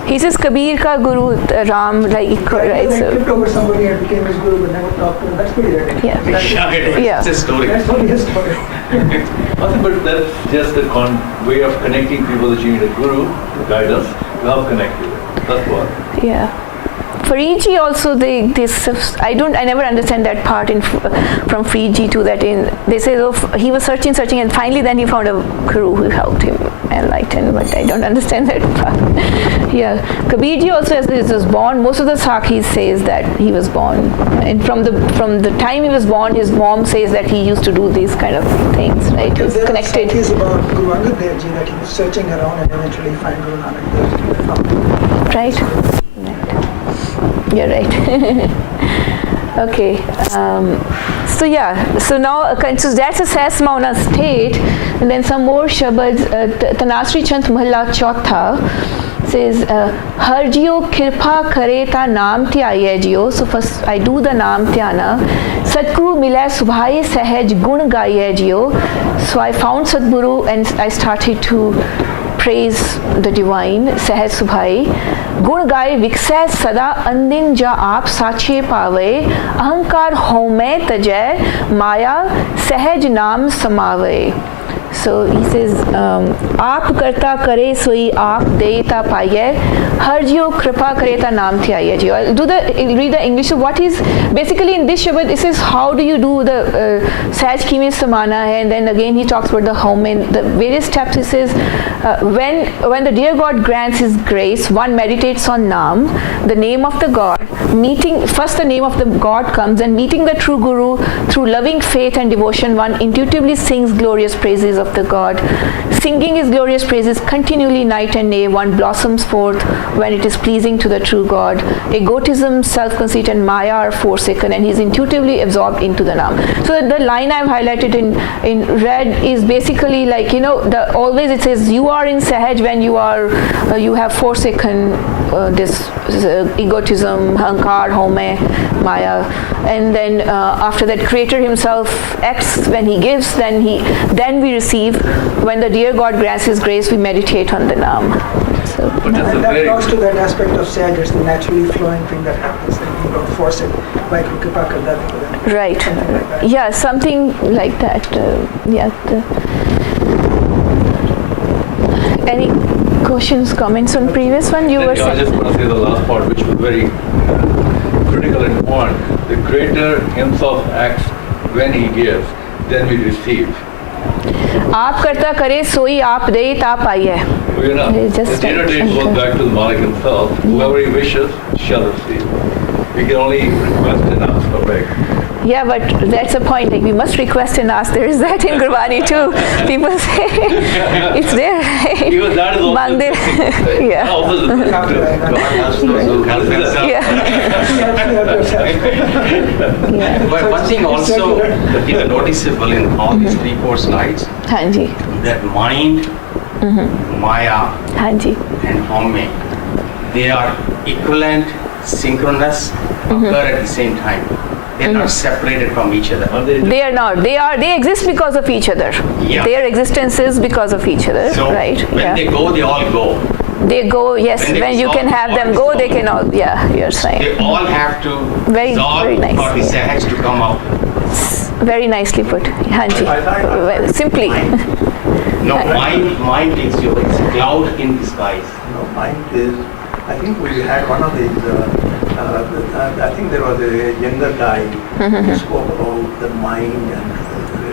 He says Kabir ka Guru Ram, like right. He So. flipped over somebody and became his guru, but never talked to him. That's pretty rare. Yeah. It's a story. That's only his story. But that's just the way of connecting people that you need a guru to guide us to help connect you. That's what. Yeah. Fariji also I never understand that part from Fariji too, that they say he was searching and finally then he found a guru who helped him enlighten, but I don't understand that part. Yeah, Kabirji also as he was born, most of the Sakhis says that he was born, and from the time he was born, his mom says that he used to do these kind of things, right? He's connected. There are Sakhis about Guru Angad Dev Ji that he was searching around and eventually find Guru Nanak Dev Ji. Right. You're right. Okay. So now so that's a Sahas Mauna state, and then some more shabads. Tanasri Chant Mahalla Chautha says, Har jiyo kirpa kare ta naam tyaaye jiyo. So first I do the naam tyana. Satguru milay subhaye sahaj gun gaaye jiyo. So I found Sadguru and I started to praise the divine, Sahaj Subhai. Gun gaye viksay sada andin ja aap sache pave, ahankar home tajay, maya Sahaj naam samave. So he says, aap karta kare soi aap deita paye, har jiyo kripa kareta naam thyaye jiyo. I'll read the English. So what is basically in this Shabad, it says how do you do the Sahaj ki mein samana hai, and then again he talks about the home and the various steps. He says when the dear God grants his grace, one meditates on Naam, the name of the God, first the name of the God comes, and meeting the true Guru through loving faith and devotion, one intuitively sings glorious praises of the God. Singing his glorious praises continually night and day, one blossoms forth when it is pleasing to the true God. Egotism, self-conceit and Maya are forsaken and he is intuitively absorbed into the Naam. So the line I've highlighted in red is basically like, always it says you are in Sehaj when you have forsaken this egotism, hankar, home, Maya, and then after that Creator himself acts when he gives, then we receive. When the dear God grants his grace, we meditate on the Naam. So, and that talks to that aspect of Sehaj, it's the naturally flowing thing that happens, that you don't force it, like Kripa Karda Hai. Right. Yeah, something like that. Any questions, comments on previous one? I just want to say the last part, which was very critical and important. The Creator himself acts when he gives, then we receive. आप करता करे सोई आप दे ताप आई है. The dinner date goes back to the Malik himself. Whoever he wishes shall receive. We can only request and ask for beg. Yeah, but that's the point. Like we must request and ask. There is that in Gurbani too. People say it's there, right? Even that is also yeah. But one thing also is noticeable in all these 3-4 slides. Hanji. That mind, Maya, Hanji. and Homme, they are equivalent, synchronous, occur at the same time. They are not separated from each other. They are not. They exist because of each other. Yeah. Their existence is because of each other, so right? When they go, they all go. They go, yes. When you can have them go, they can all. Yeah, you're saying. They all have to dissolve very nice. for the Sehaj to come out. Very nicely put. Hanji. Well, simply. No, mind takes you. It's a cloud in the skies. No, mind is. I think we had one of these. I think there was a younger guy who spoke about the mind and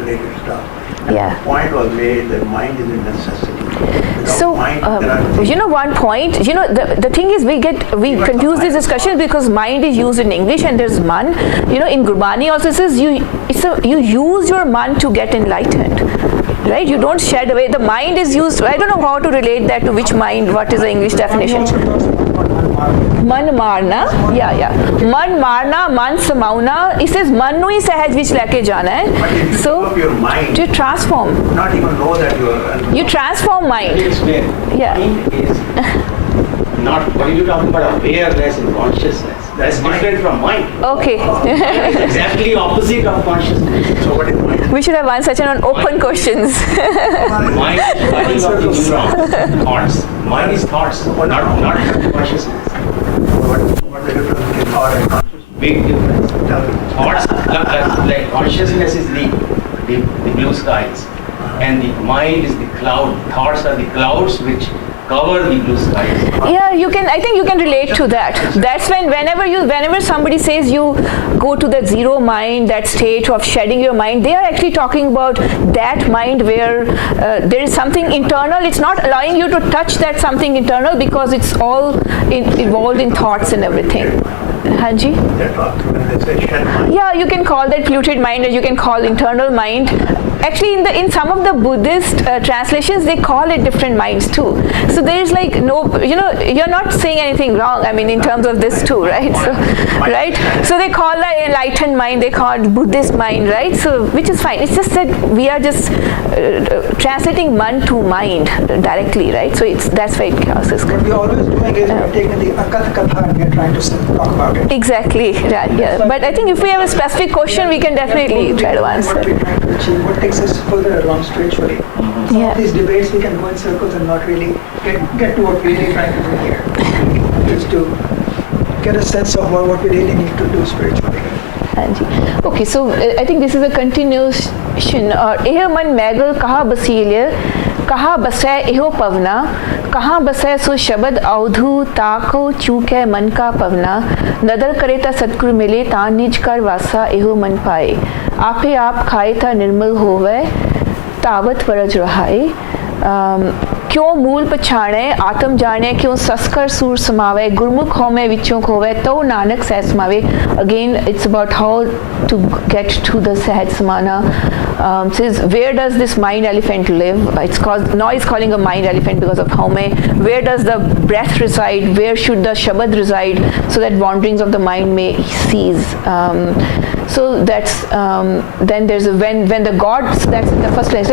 related stuff. And Yeah. the point was made that mind is a necessity. Without So, mind, there are one point, the thing is we confuse this discussion because mind is used in English and there's man. In Gurbani also it says you use your man to get enlightened. Right? You don't shed away. The mind is used. I don't know how to relate that to which mind. What is the English definition? Man marna. Yeah. Man marna, man samauna. It says man nu hi sahaj vich leke jana hai. But if you So, develop your mind, to transform. not even know that you are. You transform mind. Explain. Yeah. Mind is not, what are you talking about? Awareness and consciousness. That's different from mind. Okay. It's exactly opposite of consciousness. So what is mind? We should have one session on open questions. Mind is running of the neurons, thoughts. Mind is thoughts, not consciousness. What the difference between thought and consciousness? Big difference. Tell me. Thoughts, like consciousness is the blue skies, and the mind is the cloud. Thoughts are the clouds which cover the blue skies. Yeah, I think you can relate to that. That's whenever somebody says you go to that zero mind, that state of shedding your mind, they are actually talking about that mind where there is something internal. It's not allowing you to touch that something internal because it's all involved in thoughts and everything. Hanji? They're talking when they say shed mind. Yeah, you can call that polluted mind or you can call internal mind. Actually, in some of the Buddhist translations, they call it different minds too. So there is like no, you're not saying anything wrong. I mean, in terms of this too, right? So, right? So they call that enlightened mind. They call it Buddhist mind, right? So which is fine. It's just that we are just translating man to mind directly, right? So that's why it causes. What we're always doing is we're taking the Akath Katha and we're trying to talk about it. Exactly, right, yeah. But I think if we have a specific question, we can definitely try to answer. What we're trying to achieve, what takes us further along spiritually. Some of these debates we can go in circles and not really get to what we're really trying to do here. Just to get a sense of what we really need to do spiritually. Okay, so I think this is a continuation. Eh man magal kaha basilya, kaha basai eho pavna, kaha basai so shabad audhu tako chuke man ka pavna, nadar kareta satguru mile ta nij kar vasa eho man pae, आपे आप खाए था निर्मल होवे तावत वरज रहाए, क्यों मूल पछाणे आत्म जाने क्यों सस्कर सूर समावे गुरमुख होमे विचों खोवे तो नानक सहज समावे. Again, it's about how to get to the Sehaj Samana. Says where does this mind elephant live? It's called, now it's calling a mind elephant because of Haume. Where does the breath reside? Where should the Shabad reside so that wanderings of the mind may cease? So that's then there's a when the God, so that's in the first line.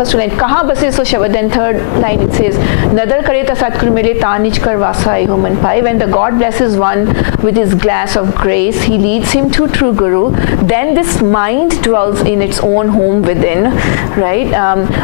First line kahan base so Shabad. Then third line it says nadar kare ta satguru mile tanij kar vasa ai human pai. When the God blesses one with his glass of grace, he leads him to true Guru. Then this mind dwells in its own home within, right?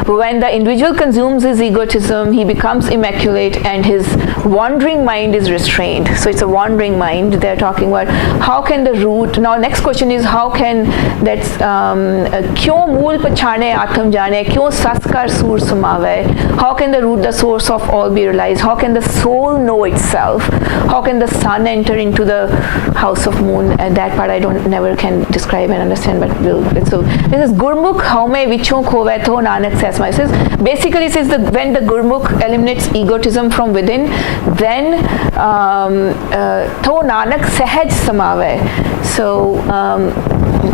When the individual consumes his egotism, he becomes immaculate and his wandering mind is restrained. So it's a wandering mind. They're talking about how can the root. Now next question is how can that's क्यों मूल पछाने आत्म जाने क्यों संस्कार सूर समावे. How can the root, the source of all be realized? How can the soul know itself? How can the sun enter into the house of moon? And that part I don't never can describe and understand, but we'll. So this is Gurmukh haume vichon khove tho nanak sasma. It says basically it says that when the Gurmukh eliminates egotism from within, then tho nanak sahaj samave. So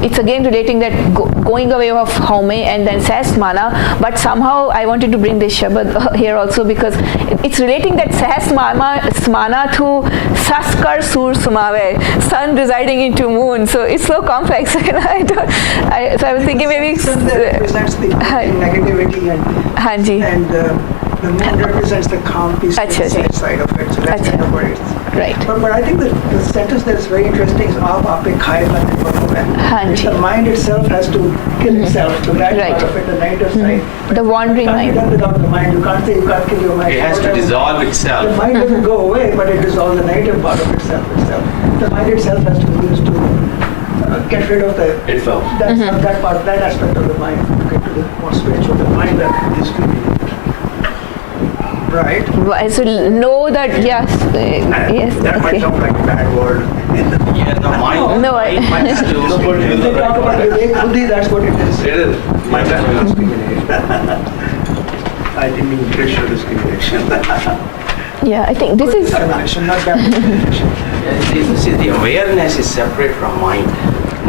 it's again relating that going away of haume and then sasmana, but somehow I wanted to bring this Shabad here also because it's relating that sasmana to saskar sur sumave, sun residing into moon. So it's so complex. So I was thinking maybe That represents the negativity and the moon represents the calm, peaceful side of it. So that's kind of what it's. Right. But I think the sentence that is very interesting is aap ape khaye the mind itself has to kill itself. So that part of it, the negative side. The wandering mind. It can't be done without the mind. You can't say you can't kill your mind. It has to dissolve itself. The mind doesn't go away, but it dissolves the negative part of itself. The mind itself has to be used to get rid of the Itself. that part, that aspect of the mind, to get to the more spiritual, the mind that is right. So know that yes, yes. That might sound like a bad word. Yeah, the mind. No, mind is to If they talk about Vivek Buddhi, that's what it is. It is. My bad discrimination. I didn't mean racial discrimination. Yeah, I think this is Discrimination, not bad discrimination. See, the awareness is separate from mind.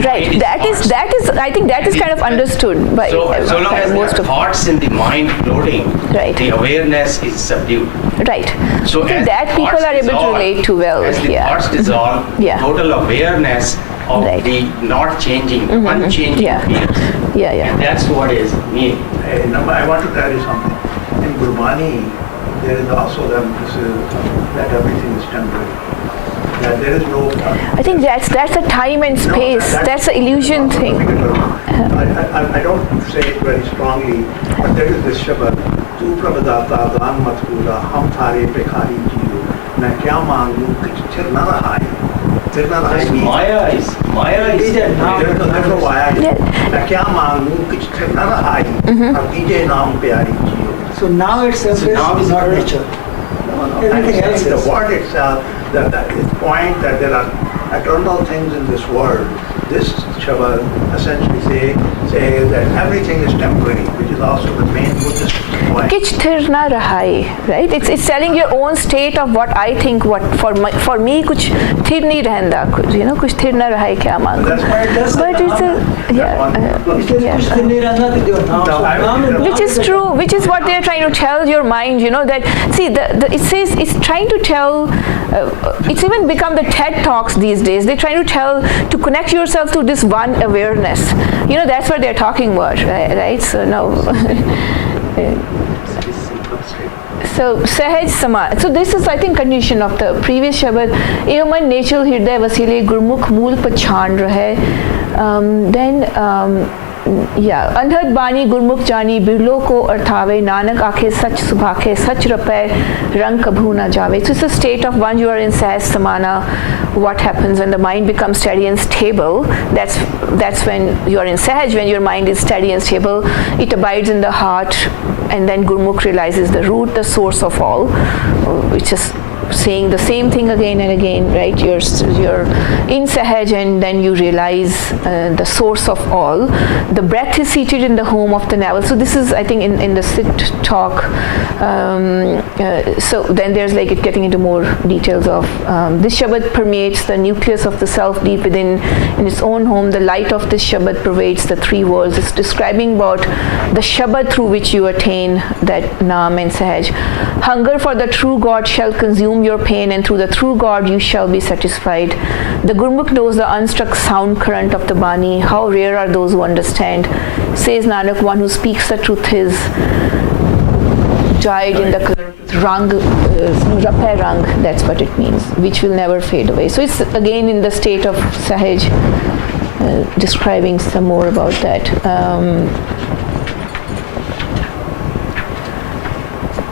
right. That is. I think that is kind of understood by So long as there most are of. thoughts in the mind floating, Right. the awareness is subdued. Right. So I think as that people thoughts are able to dissolve, relate to well. As the Yeah. thoughts dissolve, Yeah. total awareness of Right. the not changing, unchanging Yeah. appears. Yeah. And that's what is me. Hey, no, I want to tell you something. In Gurbani, there is also the emphasis that everything is temporary. That there is no. I think that's a time and space. That's an illusion thing. I don't say it very strongly, but there is this Shabad. Tu prabhadata dhan mat pura, hum thare pekhari jiyo. मैं क्या मांगूं कुछ थिर ना रहा है थिर ना रहा है Maya is देखो माया मैं क्या मांगूं कुछ थिर ना रहा है अब दीजिए नाम प्यारी जियो. So now itself is not nature. Everything else The is. word itself, that is point that there are eternal things in this world. This Shabad essentially says that everything is temporary, which is also the main Buddhist point. Kich thir na rahai, right? It's telling your own state of what I think. What for me, kuch thir nahi rehanda. Kuch thir na rahai kya maangu. That's why it does. But it's a which is true. Which is what they are trying to tell your mind. That see it says it's trying to tell. It's even become the TED Talks these days. They're trying to tell to connect yourself to this one awareness. That's what they're talking about, right? So now. So Sehaj Sama. So this is, I think, condition of the previous Shabad. Eoman natural hriday vasile gurmukh mool pachan rahe. Then अंधद बानी गुरमुख जानी बिरलो को अर्थावे नानक आखे सच सुभाखे सच रपे रंग कभू ना जावे. So it's a state of one you are in Sehaj Samana. What happens when the mind becomes steady and stable? That's when you are in Sehaj, when your mind is steady and stable. It abides in the heart, and then Gurmukh realizes the root, the source of all, which is saying the same thing again and again, right? You're in Sehaj, and then you realize the source of all. The breath is seated in the home of the navel. So this is, I think, in the sit talk. So then there's like it getting into more details of this Shabad permeates the nucleus of the self deep within in its own home. The light of this Shabad pervades the three worlds. It's describing about the Shabad through which you attain that Naam and Sehaj. Hunger for the true God shall consume your pain, and through the true God you shall be satisfied. The Gurmukh knows the unstruck sound current of the Bani. How rare are those who understand. Says Nanak, one who speaks the truth is dyed in the color rang, rapeh rang, that's what it means, which will never fade away. So it's again in the state of Sehaj, describing some more about that.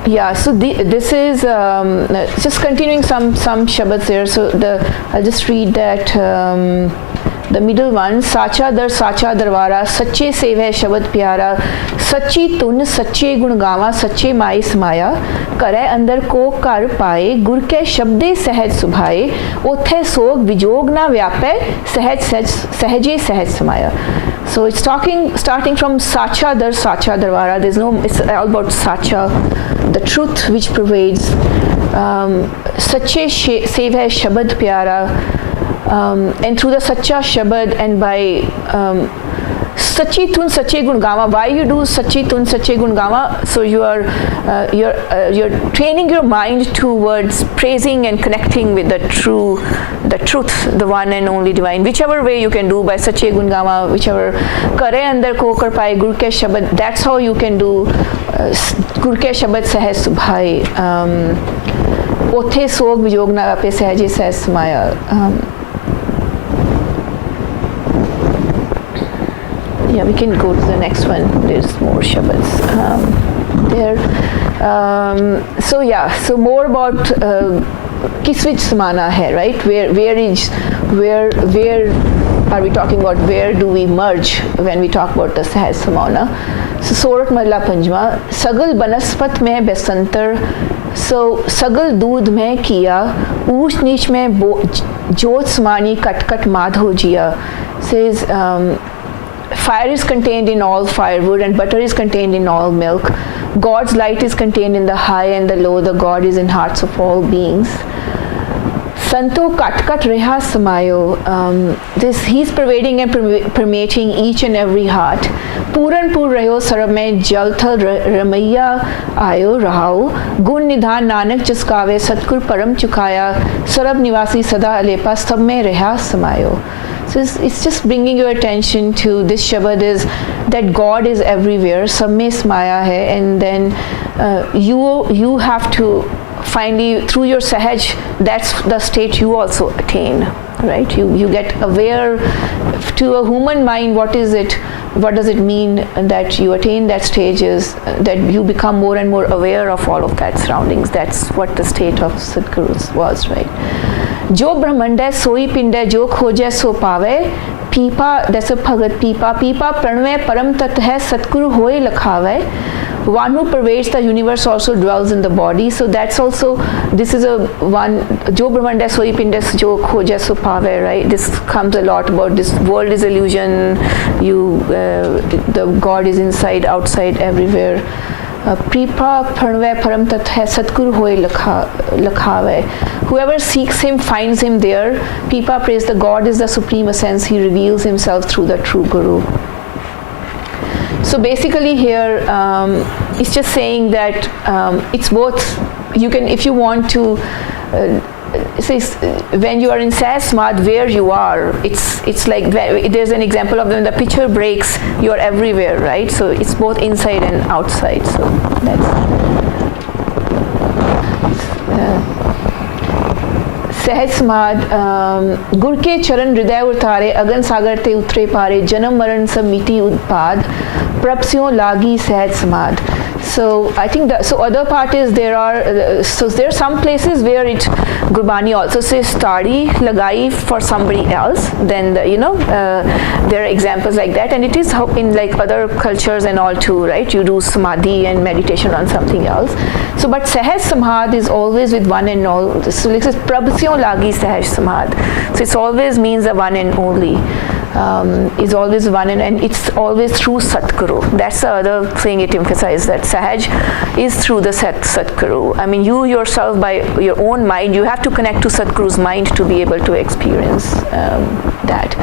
Yeah, so this is just continuing some shabads there. So I'll just read that. The middle one, Sacha dar Sacha darwara, Sache sevai shabad pyara, Sachi tun Sache gun gawa, Sache mai smaya, Kare andar ko kar paye, Gur ke shabde Sehaj subhaye, Othe sog vijog na vyape, Sehaje Sehaj samaya. So it's starting from Sacha dar Sacha darwara. It's all about Sacha, the truth which pervades. Sache sevai shabad pyara. And through the Sacha Shabad and by Sachi Tun Sache Gun Gama. Why you do Sachi Tun Sache Gun Gama? So you're training your mind towards praising and connecting with the truth, the one and only divine. Whichever way you can do by Sache Gun Gama, whichever Kare Andar Ko Kar Paye Gur Ke Shabad. That's how you can do Gur Ke Shabad Sehaj Subhai. Othe Sog Vijog Na Vape Sehaje Sehaj Samaya. Yeah, we can go to the next one. There's more shabads there. So more about kis vich samana hai, right? Where are we talking about? Where do we merge when we talk about the Sehaj samana? So Sorat Malla Panjma, Sagal Banaspat mein besantar. So Sagal Doodh mein kiya, Ooch Neech mein Jot Smani Kat Kat Madho Jiya. Says fire is contained in all firewood and butter is contained in all milk. God's light is contained in the high and the low. The God is in hearts of all beings. Santo kat kat reha samayo. He's pervading and permeating each and every heart. Puran pur rayo sarab mein jal thal ramaiya ayo rahao. Gun nidhan nanak jaskave satgur param chukaya. Sarab nivasi sada alepa sab mein reha samayo. So it's just bringing your attention to this Shabad is that God is everywhere, sab mein smaya hai, and then you have to finally through your Sehaj, that's the state you also attain, right? You get aware to a human mind. What is it? What does it mean that you attain that stage? Is that you become more and more aware of all of that surroundings. That's what the state of SatGurus was, right? Jo Brahmand hai soi pind hai, jo khojai so pave. Pipa, that's a Bhagat Pipa. Pipa pranve param tat hai, Satguru hoye lakhave. One who pervades the universe also dwells in the body. So that's also, this is a one, Jo Brahmand hai soi pind hai, jo khojai so pave, right? This comes a lot about this world is illusion. The God is inside, outside, everywhere. Pripa pranve param tat hai, Satguru hoye lakhave. Whoever seeks him finds him there. Pipa prays the God is the supreme essence. He reveals himself through the true Guru. So basically here, it's just saying that it's both. You can, if you want to, say when you are in Sahasmad, where you are, it's like there's an example of when the picture breaks, you are everywhere, right? So it's both inside and outside. So that's Sehaj Samad. Gur ke charan hriday utare, agan sagar te utre pare, janam maran sab miti udpad, prapsyon lagi Sehaj Samad. So I think that, so other part is there are some places where Gurbani also says tari lagai for somebody else, then there are examples like that, and it is how in like other cultures and all too, right? You do Smadhi and meditation on something else. So but Sehaj Samad is always with one and all. So it says Prabhsyon lagi Sehaj Samad. So it always means the one and only. Is always one and it's always through SatGuru. That's the other thing it emphasizes, that Sehaj is through the SatGuru. I mean, you yourself by your own mind, you have to connect to SatGuru's mind to be able to experience that.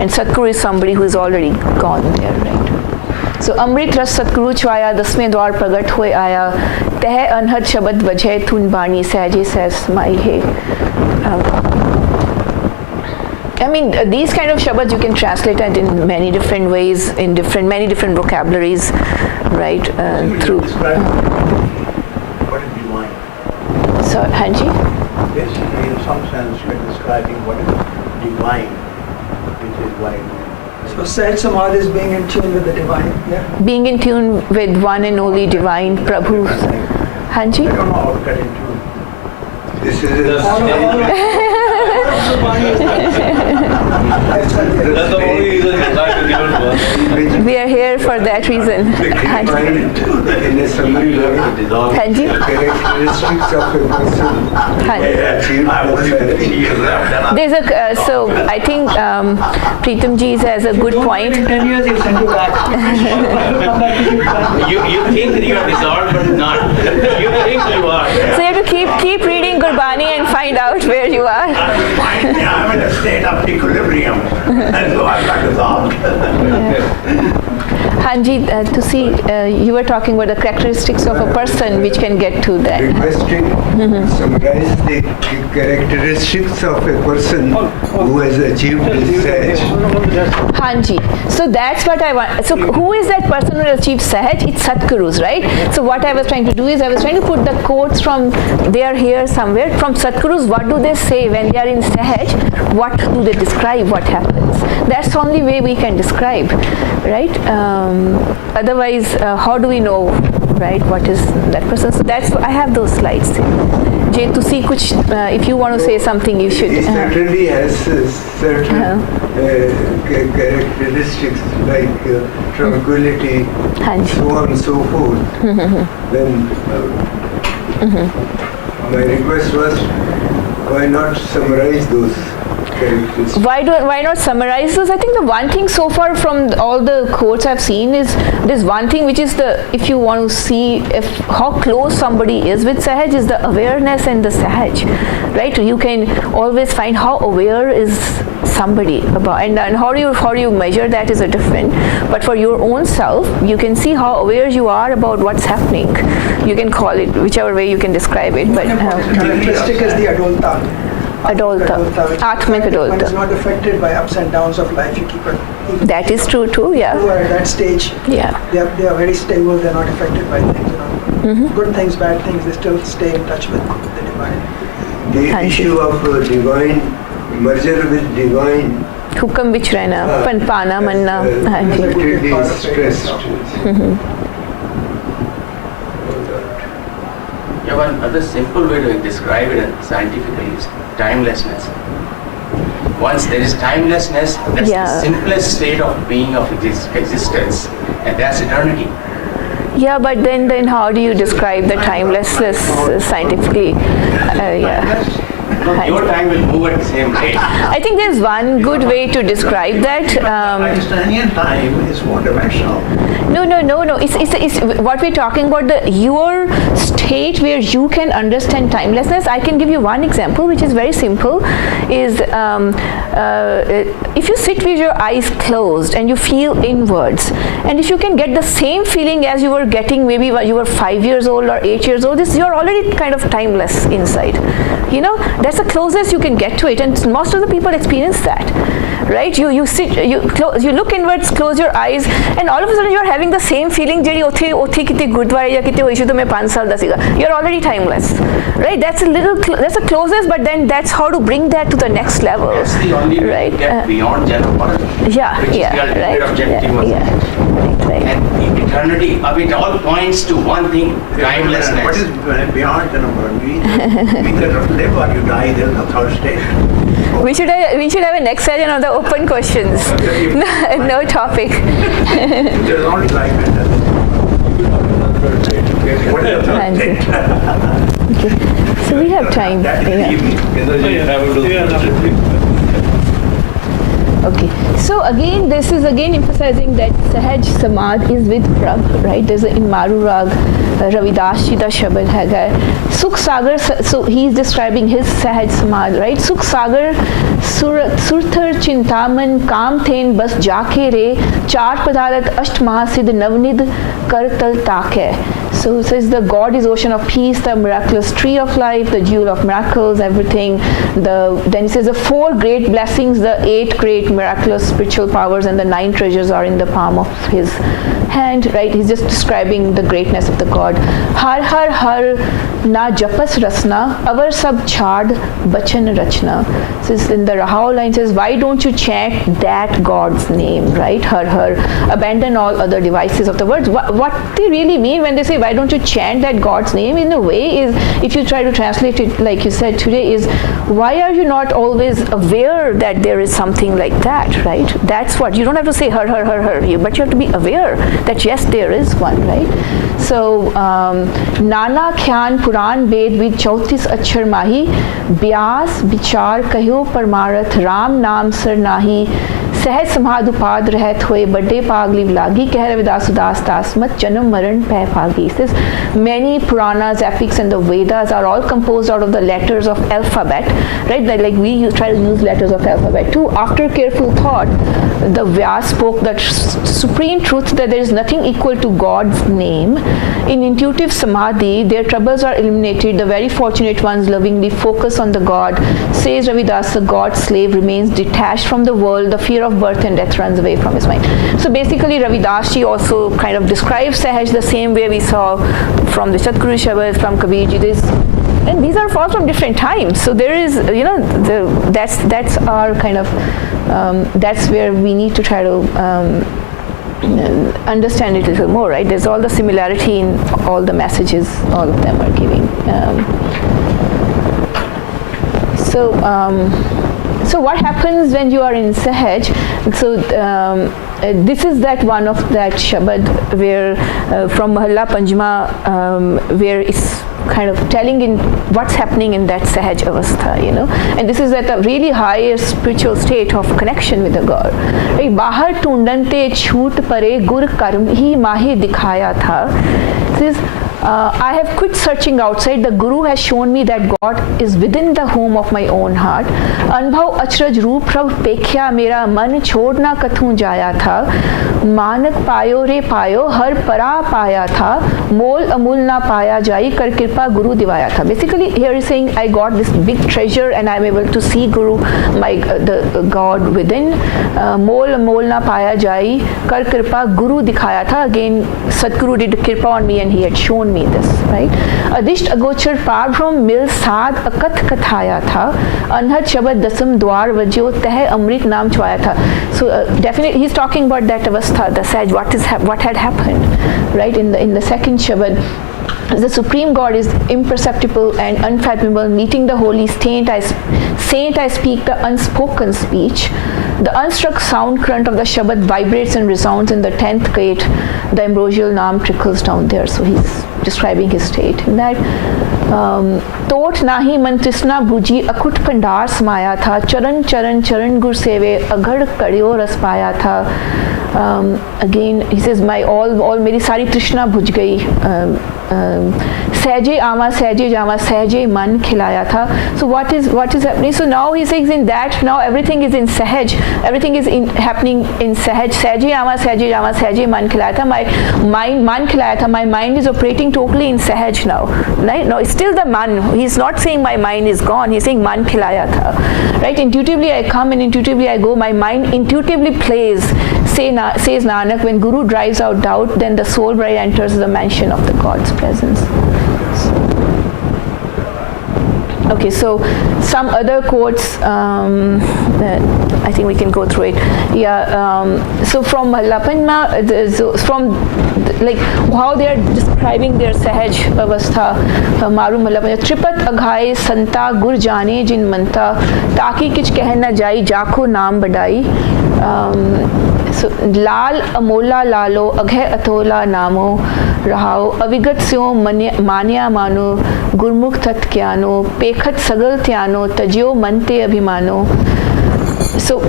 And SatGuru is somebody who is already gone there, right? So Amrit Ras Satguru Chwaya Dasme Dwar Pragat Hoye Aya Teh Anhad Shabad Vajhe Thun Bani Sehje Sehj Mai He. I mean, these kind of shabads you can translate it in many different ways, in many different vocabularies, right? Through. What is divine? So, Hanji? Basically, in some sense, you're describing what is divine, which is like. So Sehaj Samadhi is being in tune with the divine, yeah? Being in tune with one and only divine Prabhu. Hanji? I don't know how to get in tune. This is That's the only reason you try to give it to us. We are here for that reason. Hanji? in a summary level, Hanji? characteristics of a person Hanji? There's a, so I think Preetam ji has a good point. In 10 years he'll send you back. You think you are dissolved, but not. You think you are. So you have to keep reading Gurbani and find out where you are. I'm in a state of equilibrium, and so I'm not dissolved. Hanji, to see, you were talking about the characteristics of a person which can get to that. requesting summarize the characteristics of a person who has achieved this Sehaj. Hanji. So that's what I want. So who is that person who achieved Sehaj? It's SatGurus, right? So what I was trying to do is I was trying to put the quotes from, they are here somewhere, from SatGurus. What do they say when they are in Sehaj? What do they describe? What happens? That's the only way we can describe, right? Otherwise, how do we know, right, what is that person? So that's, I have those slides. Jay, to see kuch, if you want to say something, you should. He certainly has certain characteristics like tranquility, so on and so forth. Then my request was, why not summarize those characteristics? Why not summarize those? I think the one thing so far from all the quotes I've seen is there's one thing which is the, if you want to see how close somebody is with Sehaj, is the awareness and the Sehaj, right? You can always find how aware is somebody about, and how do you measure that is a different, but for your own self you can see how aware you are about what's happening. You can call it whichever way you can describe it, but characteristic is the adulta. Adulta, Atmik One is Adulta. not affected by ups and downs of life. You keep it. That is true too, yeah. Who are at that stage, Yeah. they are very stable. They're not affected by things. Good things, bad things. They still stay in touch with the divine. The issue of divine, merger with divine, Hukam vich rehna, panpana manna. Hanji. certainly is stressed. Yeah, one other simple way to describe it scientifically is timelessness. Once there is timelessness, that's the simplest state of being, of existence, and that's eternity. Yeah, but then how do you describe the timelessness scientifically? Your time will move at the same rate. I think there's one good way to describe that. Einsteinian time is one-dimensional. No. It's what we're talking about, your state where you can understand timelessness. I can give you one example which is very simple. Is if you sit with your eyes closed and you feel inwards, and if you can get the same feeling as you were getting maybe when you were 5 years old or 8 years old, you're already kind of timeless inside. That's the closest you can get to it, and most of the people experience that, right? You sit, you look inwards, close your eyes, and all of a sudden you're having the same feeling. You're already timeless, right? That's the closest, but then that's how to bring that to the next level. That's the only way to get beyond general Yeah, which is the ultimate objective of right. And eternity, it all points to one thing, timelessness. What is beyond Janam? We either live or you die, there is a third stage. We should have a next session on the open questions. No topic. There is only life and death. What is the third stage? Okay. So we have time. Okay, so again, this is again emphasizing that Sehaj Samad is with Prabh, right? There's in Maru Rag, Ravidas Ji da Shabad hai. Sukh Sagar, so he's describing his Sehaj Samad, right? Sukh Sagar, Surthar Chintaman, Kam Then Bas Jaake Re, Char Padarat Asht Mahasid Navnid Kartal Take. So it says the God is ocean of peace, the miraculous tree of life, the jewel of miracles, everything. Then it says the 4 great blessings, the 8 great miraculous spiritual powers, and the 9 treasures are in the palm of his hand, right? He's just describing the greatness of the God. Har har har na japas rasna, avar sab chhad bachan rachna. So in the Rahao line says, why don't you chant that God's name, right? Har har, abandon all other devices of the words. What they really mean when they say, why don't you chant that God's name, in a way is, if you try to translate it like you said today, is why are you not always aware that there is something like that, right? That's what, you don't have to say har har har har, but you have to be aware that yes, there is one, right? So Nana Khyan Puran Ved with 34 Achar Mahi, Vyas Vichaar Kahyo Parmarath Ram Naam Simran Sehaj Samad Upad Rahat Hoye Bade Pagli Vlagi Keh Ravidas Udas Tasmat Janam Maran Peh Pagi. Says many Puranas, epics and the Vedas are all composed out of the letters of alphabet, right? Like we try to use letters of alphabet too. After careful thought, the Vyas spoke that supreme truth that there is nothing equal to God's name. In intuitive samadhi, their troubles are eliminated. The very fortunate ones lovingly focus on the God. Says Ravidas, the God's slave remains detached from the world. The fear of birth and death runs away from his mind. So basically, Ravidas ji also kind of describes Sehaj the same way we saw from the SatGurus Shabad, from Kabir ji. And these are far from different times. So there is, that's our kind of, that's where we need to try to understand it a little more, right? There's all the similarity in all the messages all of them are giving. So what happens when you are in Sehaj? So this is that one of that Shabad where from Mahalla Panjma where it's kind of telling in what's happening in that Sehaj Avastha, and this is at a really higher spiritual state of connection with the God. Right? Bahar Tundante Chhoot Pare Gur Karm Hi Mahe Dikhaya Tha. This is I have quit searching outside. The Guru has shown me that God is within the home of my own heart. Anbhav achraj roop prabh pekhya mera man chhodna kathun jaya tha. Manak payo re payo har para paya tha. Mol amul na paya jai kar kirpa Guru divaya tha. Basically here is saying I got this big treasure and I am able to see Guru, the God within. Mol amol na paya jai kar kirpa Guru dikhaya tha. Again SatGuru did kirpa on me and he had shown me this, right? Adisht agochar parbhram mil sad akat kathaya tha. Anhat shabad dasam dwar vajyo teh amrit naam chwaya tha. So definitely he's talking about that avastha, the Sehaj, what had happened, right? In the second Shabad, the Supreme God is imperceptible and unfathomable. Meeting the holy saint, I speak the unspoken speech. The unstruck sound current of the Shabad vibrates and resounds in the 10th gate. The ambrosial Naam trickles down there. So he's describing his state. In that, Tot nahi mantrisna bhuji akut pandar smaya tha. Charan charan charan gur seve aghad kadyo ras paya tha. Again, he says, my all meri sari trishna bhuj gayi. Sehje ama sehje jama sehje man khilaya tha. So what is happening? So now he says in that, now everything is in Sehaj, everything is happening in Sehaj. Sehje ama sehje jama sehje man khilaya tha. My mind man khilaya tha. My mind is operating totally in Sehaj now. Right? No, it's still the man. He's not saying my mind is gone. He's saying man khilaya tha. Right? Intuitively I come and intuitively I go. My mind intuitively plays. Says Nanak, when Guru drives out doubt, then the soul bride enters the mansion of the God's presence. Okay, so some other quotes, I think we can go through it. Yeah, so from Lapanma, from like how they are describing their Sehaj Avastha, Maru Malapanya, Tripat Aghai Santa Gur Jane Jin Manta, Taki Kich Kehna Jai Jako Naam Badai. So Lal Amola Lalo, Aghe Atola Namo, Rahao, Avigat Syo Manya Mano, Gurmukh Tat Kyano, Pekhat Sagal Tyano, Tajyo Mante Abhimano. So,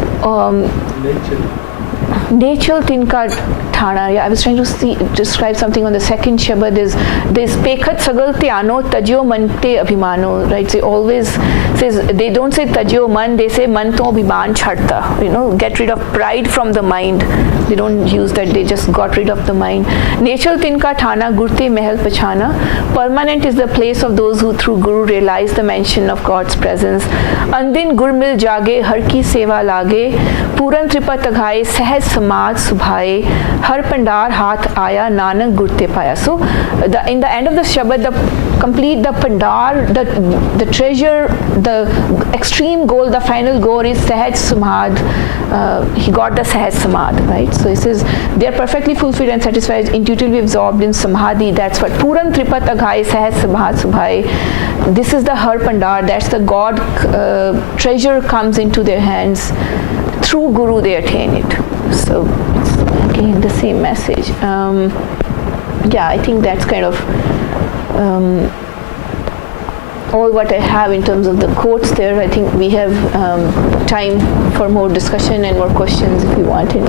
Nature Tinka Thana. Yeah, I was trying to describe something on the second Shabad. There's Pekhat Sagal Tyano, Tajyo Mante Abhimano, right? So always says, they don't say Tajyo Man, they say Manto Abhiman Chhatta. Get rid of pride from the mind. They don't use that, they just got rid of the mind. Nature Tinka Thana, Gurte Mehal Pachana. Permanent is the place of those who through Guru realize the mention of God's presence. Andin Gur Mil Jage, Har Ki Seva Lage, Puran Tripat Aghai, Sehaj Samaj Subhaye, Har Pandar Hath Aya, Nanak Gurte Paya. So, in the end of the Shabad, the Pandar, the treasure, the extreme goal, the final goal is Sehaj Samad. He got the Sehaj Samad, right? So he says they are perfectly fulfilled and satisfied, intuitively absorbed in Samadhi. That's what Puran Tripat Aghai Sehaj Samad Subhai. This is the Har Pandar. That's the God treasure comes into their hands. Through Guru they attain it. So it's again the same message. Yeah, I think that's kind of all what I have in terms of the quotes there. I think we have time for more discussion and more questions if you want. And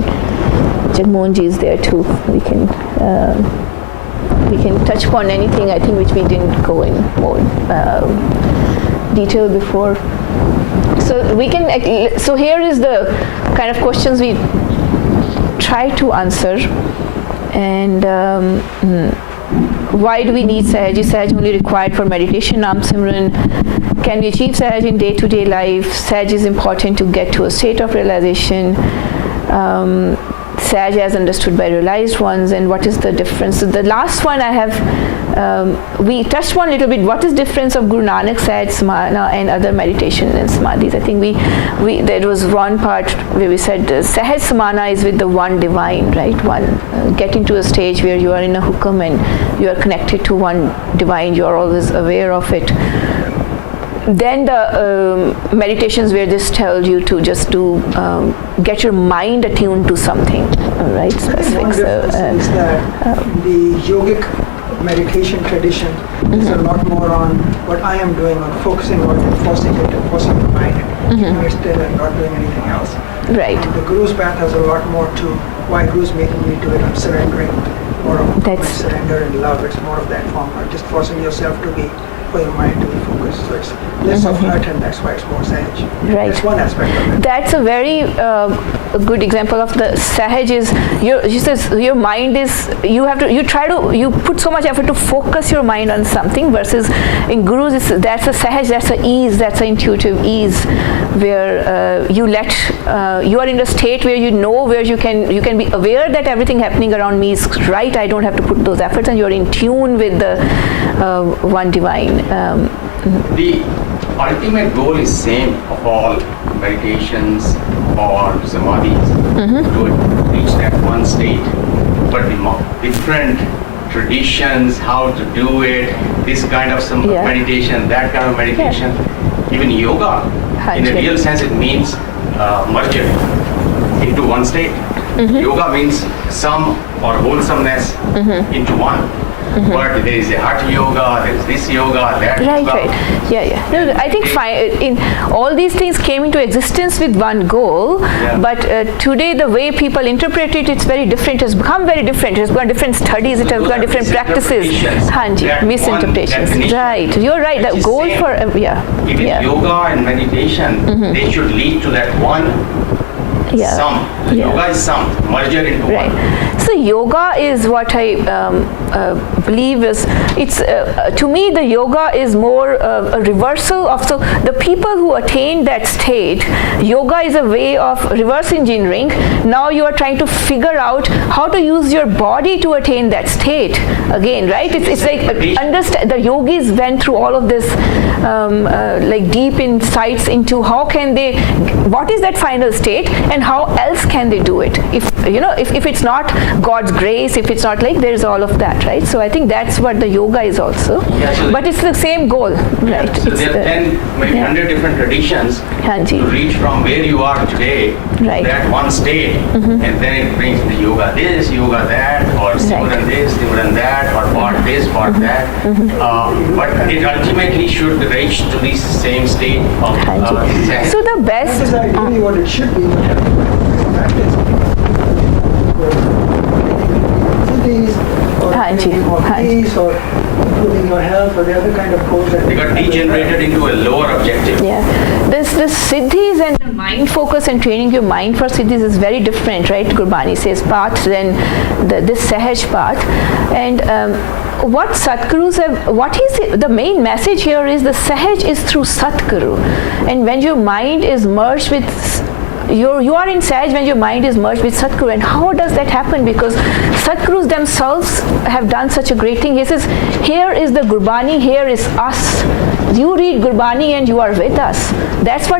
Jagmohanji is there too. We can touch upon anything I think which we didn't go in more detail before. So we can. So here is the kind of questions we try to answer. And why do we need Sehaj? Is Sehaj only required for meditation, Naam Simran? Can we achieve Sehaj in day-to-day life? Sehaj is important to get to a state of realization. Sehaj as understood by realized ones, and what is the difference? So the last one I have, we touched on a little bit, what is difference of Guru Nanak, Sehaj, Samana and other meditation and Smadhis. I think there was one part where we said Sehaj Samana is with the one divine, right? Getting to a stage where you are in a hukam and you are connected to one divine, you are always aware of it. Then the meditations where this tells you to just get your mind attuned to something, right? Specific. One difference is that the yogic meditation tradition is a lot more on what I am doing, on focusing on it, forcing the mind, keeping it still and not doing anything else. Right. The Guru's path has a lot more to why Guru's making me do it. I'm surrendering, more of surrender and love. It's more of that form, not just forcing yourself to be, for your mind to be focused. So it's less of hurt, and that's why it's more Sehaj. Right. That's one aspect of it. That's a very good example of the Sehaj is your mind is, you put so much effort to focus your mind on something, versus in Gurus that's a Sehaj, that's a ease, that's an intuitive ease where you are in a state where where you can be aware that everything happening around me is right. I don't have to put those efforts, and you're in tune with the one divine. The ultimate goal is same of all meditations or samadhis, to reach that one state, but the different traditions, how to do it, this kind of meditation, that kind of meditation, even yoga, in a real sense it means merger into one state. Yoga means sum or wholesomeness into one. But there is a hatha yoga, there is this yoga, that yoga. Right. Yeah. No, I think in all these things came into existence with one goal, but today the way people interpret it, it's very different. It's become very different. It's got different studies, it has got different practices. Misinterpretations. Right. You're right. The goal for If it's yoga and meditation, they should lead to that one. Sum. Yoga is sum, merger into one. So yoga is what I believe is, it's to me the yoga is more a reversal of, so the people who attain that state, yoga is a way of reverse engineering. Now you are trying to figure out how to use your body to attain that state again, right? It's like understand, the yogis went through all of this like deep insights into how can they, what is that final state, and how else can they do it. If it's not God's grace, if it's not like, there's all of that, right? So I think that's what the yoga is also. But it's the same goal, right? So there are 10, maybe 100 different traditions to reach from where you are today to that one state, and then it brings the yoga this, yoga that, or Simran this, Simran that, or part this, part that. But it ultimately should reach to the same state of So the best. That is ideally what it should be. Peace or improving your health or the other kind of goals that they got degenerated into a lower objective. This siddhis and the mind focus and training your mind for siddhis is very different, right? Gurbani says path than this Sehaj path. And what SatGurus have, what is it? The main message here is the Sehaj is through SatGuru, and when your mind is merged with you are in Sehaj when your mind is merged with SatGuru. And how does that happen? Because SatGurus themselves have done such a great thing. He says, here is the Gurbani, here is us. You read Gurbani and you are with us. That's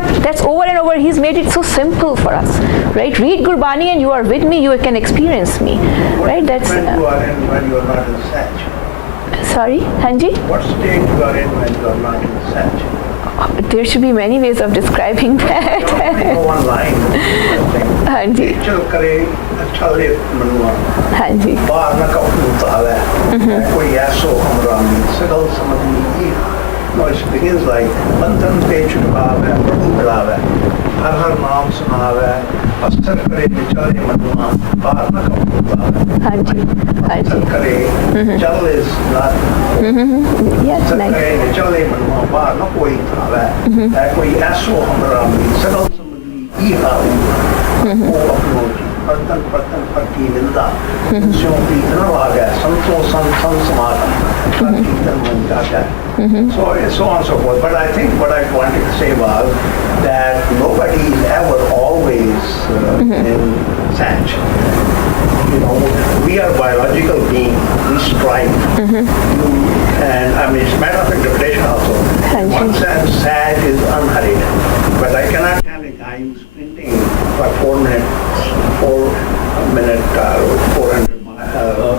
over and over. He's made it so simple for us, right? Read Gurbani and you are with me, you can experience me, right? That's when you are in when you are not in Sehaj. Sorry, Hanji? What state you are in when you are not in Sehaj? There should be many ways of describing that. One line. Hanji. चल करे अच्छा ले मनुआ. Hanji. बाहर न कपूता है. कोई ऐसो हमरा में सगल समझनी. No, it begins like बंधन पे छुड़ाव है, प्रभु मिलाव है. हर हर नाम सुनाव है. अस्तर करे चले मनुआ. बाहर न कपूता है. Hanji. अस्तर करे चल is not. Yes, nice. करे चले मनुआ. बाहर न कोई था है. कोई ऐसो हमरा में सगल समझनी. ये हाल वो अपलोड बर्तन बर्तन पर की निंदा सियों की इतना आ गया संतों संत समागम कीर्तन मन का है so on and so forth. But I think what I wanted to say was that nobody is ever always in Sehaj. We are biological beings. We strive. And I mean, it's a matter of interpretation also. In one sense, Sehaj is unhurried. But I cannot tell a guy who's sprinting for 4 minutes, 400 miles.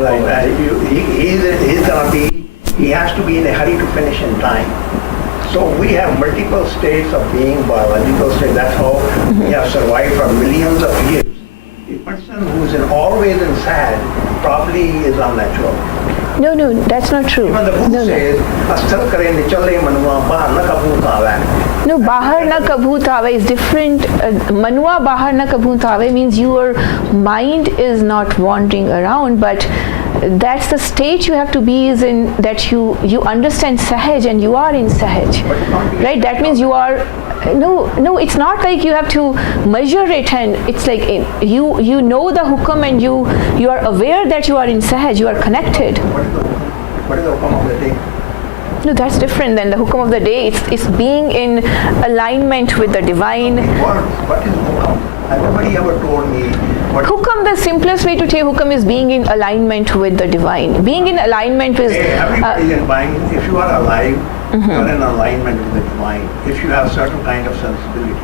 Right. He's gonna be. He has to be in a hurry to finish in time. So we have multiple states of being, biological state. That's how we have survived for millions of years. A person who's always in Sehaj probably is unnatural. No, that's not true. Even the Buddha says, "Asthal kare nichale manuwa bahar na kabut aave." No, bahar na kabut aave is different. Manuwa bahar na kabut aave means your mind is not wandering around, but that's the state you have to be is in, that you understand Sehaj and you are in Sehaj, right? That means you are. No, it's not like you have to measure it, and it's like you know the hukam and you are aware that you are in Sehaj, you are connected. What is the hukam of the day? No, that's different than the hukam of the day. It's being in alignment with the divine. What is hukam? Nobody ever told me. Hukam, the simplest way to take hukam is being in alignment with the divine. Being in alignment with. Everybody is buying. If you are alive, you are in alignment with the divine. If you have certain kind of sensibility.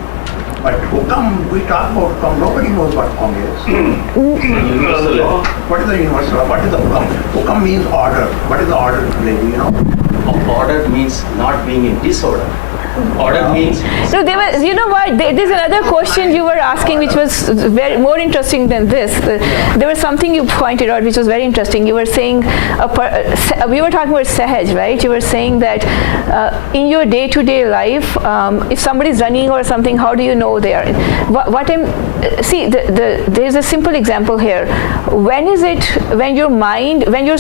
But hukam, we talk about hukam. Nobody knows what hukam is. Universal law. What is the universal law? What is the hukam? Hukam means order. What is the order today? Do you know? Order means not being in disorder. Order means. No, you know what? There's another question you were asking, which was very more interesting than this. There was something you pointed out, which was very interesting. You were saying, we were talking about Sehaj, right? You were saying that in your day-to-day life, if somebody is running or something, how do you know they are? There's a simple example here. When is it when your mind, when you're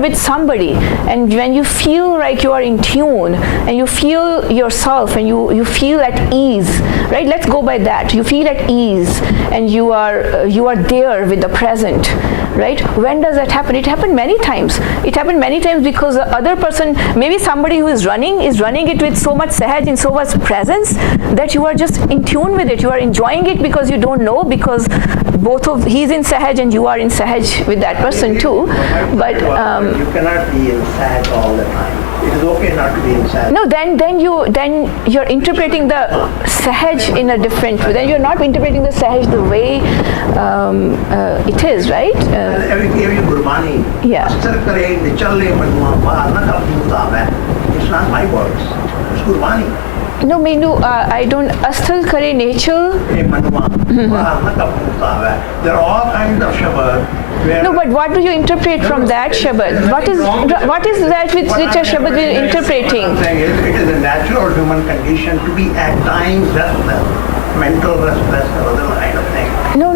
with somebody, and when you feel like you are in tune, and you feel yourself, and you feel at ease, right? Let's go by that. You feel at ease, and you are there with the present, right? When does that happen? It happened many times. It happened many times because the other person, maybe somebody who is running it with so much Sehaj and so much presence that you are just in tune with it. You are enjoying it because you don't know, because he's in Sehaj and you are in Sehaj with that person too. But you cannot be in Sehaj all the time. it is okay not to be in Sahaj. No, then you're interpreting the Sahaj in a different way. Then you're not interpreting the Sahaj the way it is, right? Every Gurbani. Yeah. It's not my words. It's Gurbani. No, Menu, I don't. Asthal kare nature. There are all kinds of shabad. No, but what do you interpret from that Shabad? What is that which a Shabad you're interpreting? It is a natural human condition to be at times restless, mental restless, or other kind of thing. No.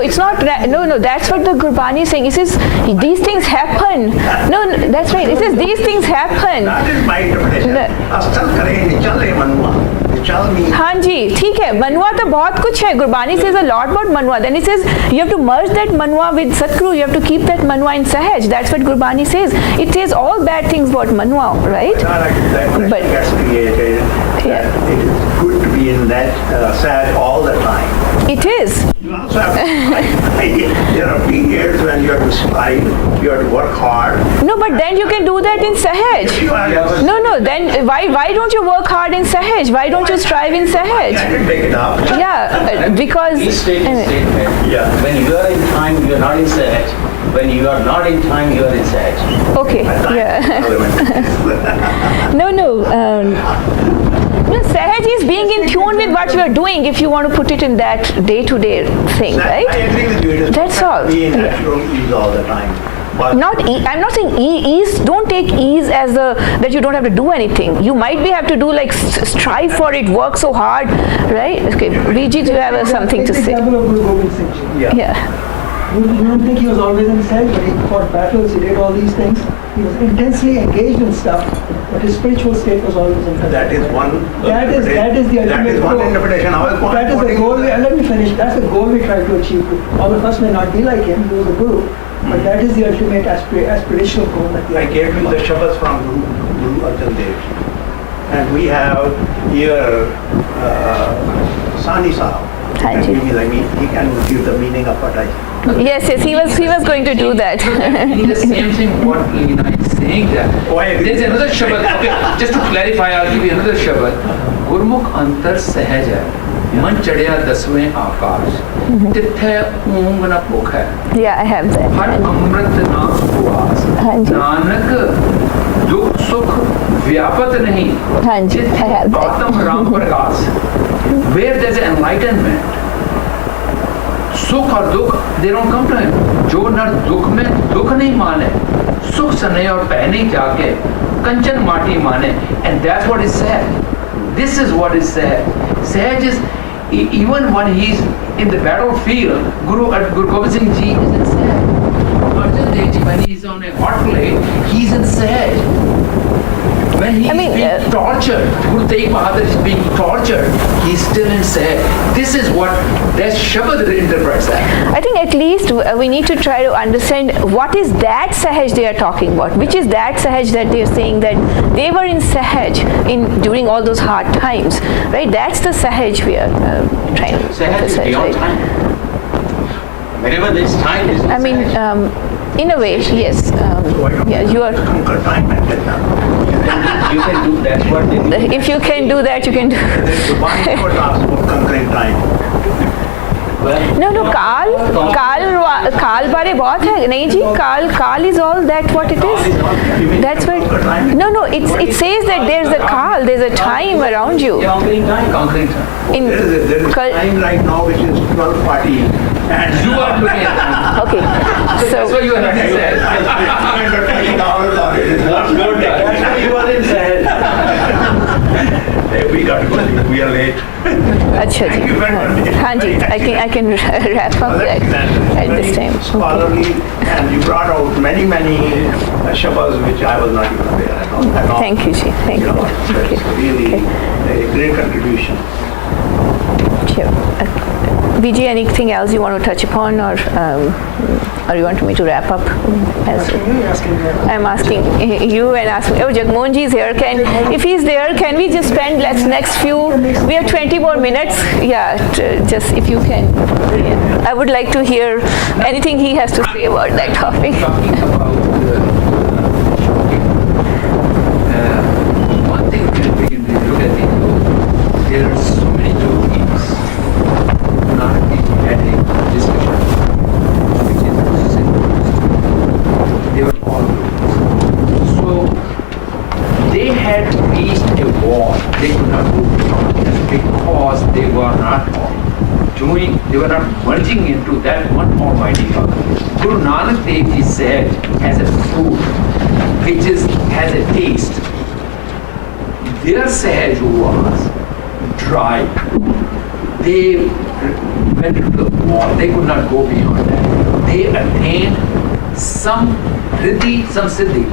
It's not. No. That's what the Gurbani is saying. He says these things happen. No, that's right. It says these things happen. That is my interpretation. Astal kare chale manwa. Chal means. हाँ जी, ठीक है. Manwa तो बहुत कुछ है. Gurbani says a lot about manwa. Then he says you have to merge that manwa with SatGuru. You have to keep that manwa in Sahaj. That's what Gurbani says. It says all bad things about manwa, right? But gets created. Yeah. It is good to be in that sad all the time. It is. You also have to there are periods when you have to strive, you have to work hard. No, but then you can do that in Sahaj. No. Then why don't you work hard in Sahaj? Why don't you strive in I Sahaj? didn't take it up. Yeah, because. He stated statement. Yeah. When you are in time, you are not in Sahaj. When you are not in time, you are in Sahaj. Okay. Yeah. No. No, Sahaj is being in tune with what you are doing if you want to put it in that day-to-day thing, right? I agree with you. It is That's all. Be in natural ease all the time. But I'm not saying ease. Don't take ease as that you don't have to do anything. You might have to do like strive for it, work so hard, right? Okay, Vijay, do you have something to Take the say? example of Guru Gobind Singh Ji. Yeah. You don't think he was always in Sahaj, but he fought battles, he did all these things. He was intensely engaged in stuff, but his spiritual state was always in Sahaj. that is one. That is the ultimate That is one goal. interpretation. I was That is the quoting- goal. Let me finish. That's the goal we try to achieve. All of us may not be like him. He was a guru, but that is the ultimate aspirational goal that we I are. gave you the Shabbats from Guru Arjan Dev. And we have here Sani Sahab. Thank you. He can give the meaning of what I Yes, he was going to do that. The same thing what Leena is saying that. Oh, I agree. There's another Shabad. Okay, just to clarify, I'll give you another Shabad. Gurmukh antar sahaj hai. Man chadya dasवें आकाश. तिथे ऊंग न भुख है. Yeah, I have that. हर अमृत नाम सुहास. हाँ जी. नानक दुख सुख व्यापत नहीं. हाँ जी, I have that. Gautam Ram Prakash. Where there's an enlightenment, सुख और दुख they don't come to him. जो नर दुख में दुख नहीं माने, सुख सने और पह नहीं जाके, कंचन माटी माने, and that's what is said. This is what is said. Sahaj is even when he's in the battlefield, Guru Gobind Singh Ji is in Sahaj. Arjan Dev Ji, when he's on a hot plate, he's in Sahaj. When he's being tortured, Guru Tegh Bahadur is being tortured, he's still in Sahaj. This is what that Shabad interprets that. I think at least we need to try to understand what is that Sahaj they are talking about. Which is that Sahaj that they are saying that they were in Sahaj during all those hard times, right? That's the Sahaj we are trying to Sahaj is emphasize, beyond right? time. Whenever there is time, there is no I mean, Sahaj. in a way, yes. Yeah, you are. conquer time and get that. You can do that's what they do. If you can do that, you can do. Gurbani never talks about conquering time. No, काल बारे बहुत है नहीं जी काल is all that what it is. That's what. No, it says that there's a kal, there's a time around you. Conquering time. Conquering time. In There is time right now which is 12:40 and You are looking at time. okay, That's so why you are in Sahaj. That's why you are in Sahaj. We got to go. We are late. अच्छा जी हाँ जी I can wrap up that at this time. Okay. Scholarly, and you brought out many Shabbats which I was not even aware at all. Thank you ji thank you. It's really a great contribution. Sure. Vijay, anything else you want to touch upon, or you want me to wrap up? I'm asking you and asking. Oh, Jagmohan ji is here. If he's there, can we just spend next few? We have 20 more minutes. Yeah, just if you can. Yeah. I would like to hear anything he has to say about that topic. Talking about move beyond that because they were not merging into that one Almighty God. Guru Nanak Dev Ji said has a fruit which has a taste. Their Sehaj was dry. They went to the wall. They could not go beyond that. They attained some riddhi, some siddhi,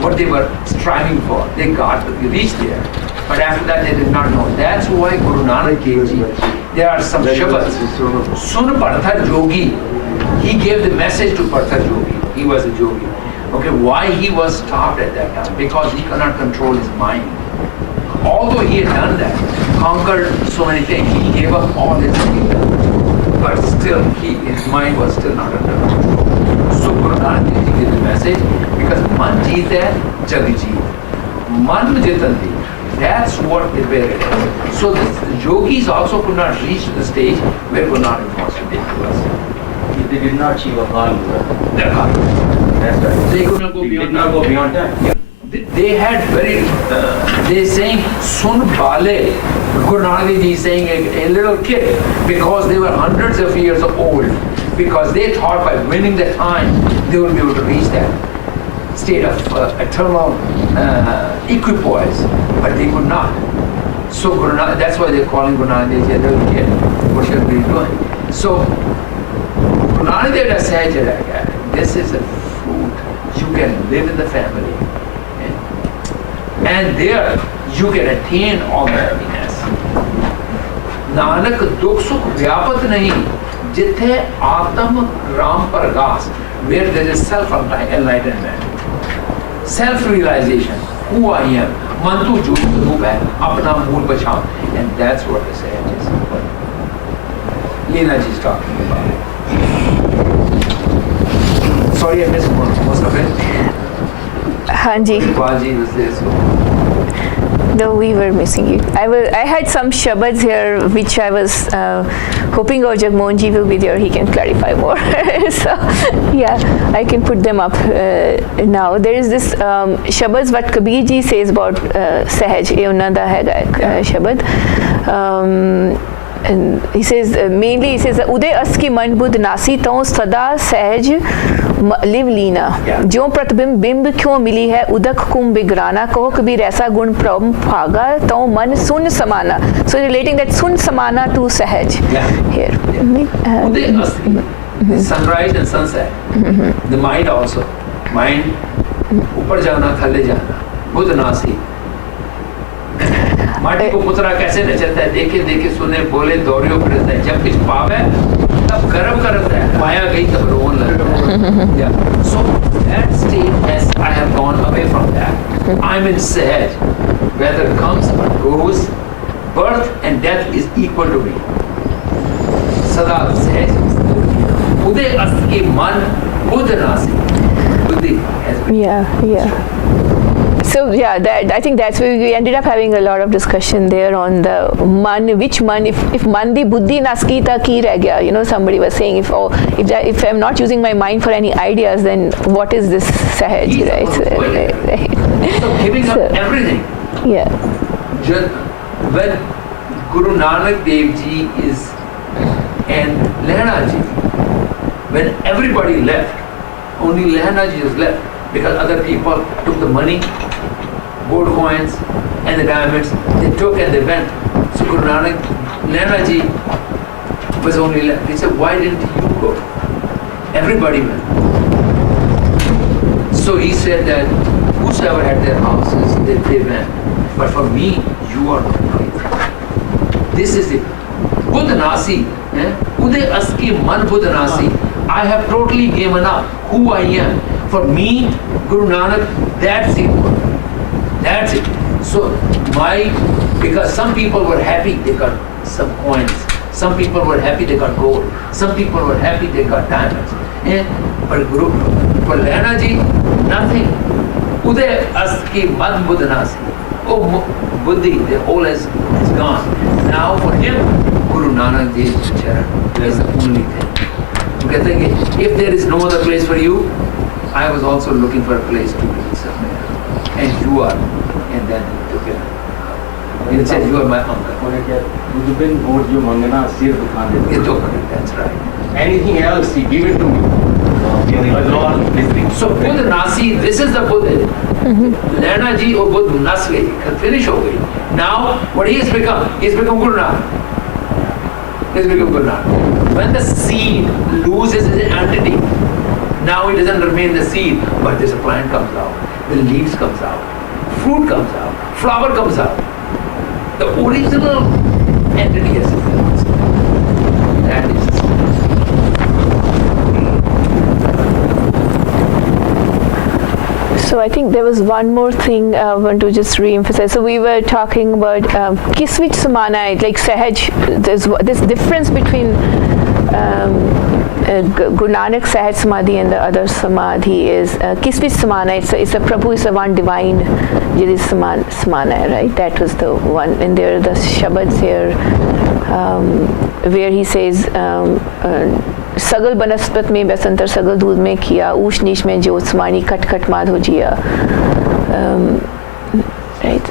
what they were striving for. They reached there. But after that, they did not know. That's why Guru Nanak Dev Ji, there are some shabads. Sun Parthar Jogi, he gave the message to Parthar Jogi. He was a Jogi. Okay, why he was stopped at that time? Because he could not control his mind. Although he had done that, conquered so many things, he gave up all his kingdom. But still, his mind was still not under control. So Guru Nanak Dev Ji gave the message, because man jeet hai, jag jeet. Man jitandi. That's what they were. So the yogis also could not reach to the stage where Guru Nanak wants to take to us. They did not achieve a Kal. That's right. They could not go beyond that. Yeah. They had they saying sun bale. Guru Nanak Dev Ji is saying a little kid, because they were hundreds of years old, because they thought by winning the time they would be able to reach that state of eternal equipoise, but they could not. So Guru Nanak, that's why they're calling Guru Nanak Dev Ji a little kid. What should we be doing? So Guru Nanak Dev Ji said, this is a fruit. You can live in the family. And there you can attain all the happiness. Nanak dukh sukh vyapat nahi, jithe atam ram pargas, where there is self-enlightenment, self-realization, who I am, mantu jo roop hai, apna mool bachao. And that's what the Sehaj is. Leena ji is talking about. Sorry, I missed most of it. Hanji. Baji was there, so. No, we were missing you. I had some shabads here which I was hoping our Jagmohan ji will be there. He can clarify more. So yeah, I can put them up now. There is this shabads what Kabir ji says about Sehaj. Ye unna da hai shabad. And he says mainly Uday as ki man budh nasi taun sada Sehaj लिव लीना जो प्रतिबिंब बिंब क्यों मिली है उदक कुम बिगराना कहो कबीर ऐसा गुण प्रम भागा तो मन सुन समाना. So relating that sun samana to Sehaj here. Sunrise and sunset. The mind also. Mind ऊपर जाना थले जाना बुध नासी. माटी को पुतरा कैसे नचलता है, देखे देखे सुने बोले दौड़ियों फिरता है, जब कुछ पावे तब गर्व करता है, माया गई तब रोन लगता है. So that state, as I have gone away from that, I'm in Sehaj. Whether it comes or goes, birth and death is equal to me. Sada Sehaj. Uday aske man buddha nasi. Buddhi has been. Yeah. So yeah, I think that's where we ended up having a lot of discussion there on the man, which man, if mandi buddhi naski ta ki reh gaya, somebody was saying if I'm not using my mind for any ideas, then what is this Sehaj, right? So giving up everything. Yeah. When Guru Nanak Dev Ji is and Leena Ji, when everybody left, only Leena Ji is left, because other people took the money, gold coins and the diamonds, they took and they went. So Guru Nanak, Leena Ji was only left. He said, why didn't you go? Everybody went. So he said that whosoever had their houses, they went. But for me, you are complete. This is it. Buddha Nasi, Uday Aski Man Buddha Nasi. I have totally given up who I am. For me, Guru Nanak, that's it. That's it. So because some people were happy they got some coins. Some people were happy they got gold. Some people were happy they got diamonds. But for Leena Ji, nothing. Uday Aski Mad Buddha Nasi. Oh, Buddhi, the whole is gone. Now for him, Guru Nanak Dev Vichaar is the only thing. If there is no other place for you, I was also looking for a place to be somewhere. And you are. And then together. It says you are my uncle. That's right. Anything else, he give it to me. So Buddha Nasi, this is the Buddha. Leena ji or Buddha Nas gayi, finish ho gayi. Now what he has become? He has become Guru Nanak. He has become Guru Nanak. When the seed loses its entity, now it doesn't remain the seed, but this plant comes out, the leaves comes out, fruit comes out, flower comes out. The original entity has emerged. That is. So I think there was one more thing I want to just re-emphasize. So we were talking about kis vich samana hai, like Sehaj, there's this difference between Guru Nanak Sehaj Samadhi and the other Samadhi is kis vich samana hai, it's a Prabhu is a one divine jidi samana hai, right? That was the one. And there are the Shabads here where he says सगल बनस्पत में बसंतर सगल दूध में किया ऊश नीच में ज्योत समानी cut cut Madho जिया right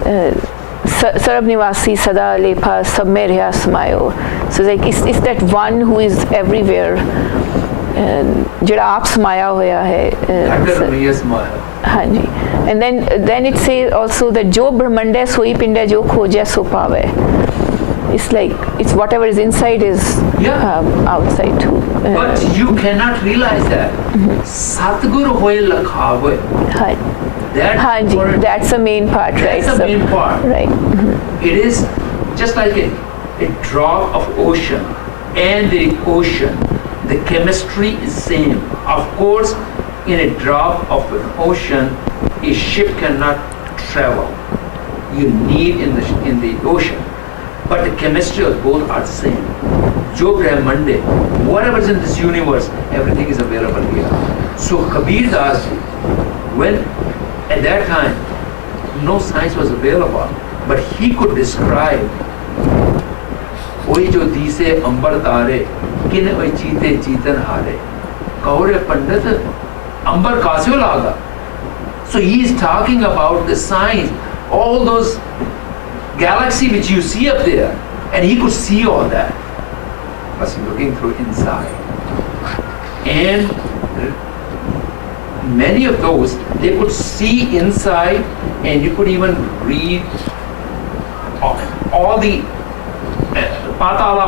सरब निवासी सदा लेपा सब में रहा समायो सो लाइक इस that one who is everywhere जड़ा आप समाया होया है हाँ जी एंड देन इट से आल्सो दैट जो ब्रह्मांड है सोई पिंड है जो खोजे सो पावे It's like it's whatever is inside is outside too. But you cannot realize that. Satguru hoye lakhawe. That's the main part, right? That's the main part. Right. It is just like a drop of ocean and the ocean. The chemistry is same. Of course, in a drop of an ocean, a ship cannot travel. You need in the ocean. But the chemistry of both are the same. Jo Brahmande, whatever is in this universe, everything is available here. So Kabir Das, when at that time no science was available, but he could describe Oi jo dise ambar tare, kin oi cheete cheetan hare. Kaure Pandit, ambar kasyo laga. So he is talking about the science, all those galaxy which you see up there, and he could see all that. Was looking through inside, and many of those they could see inside, and you could even read all the patala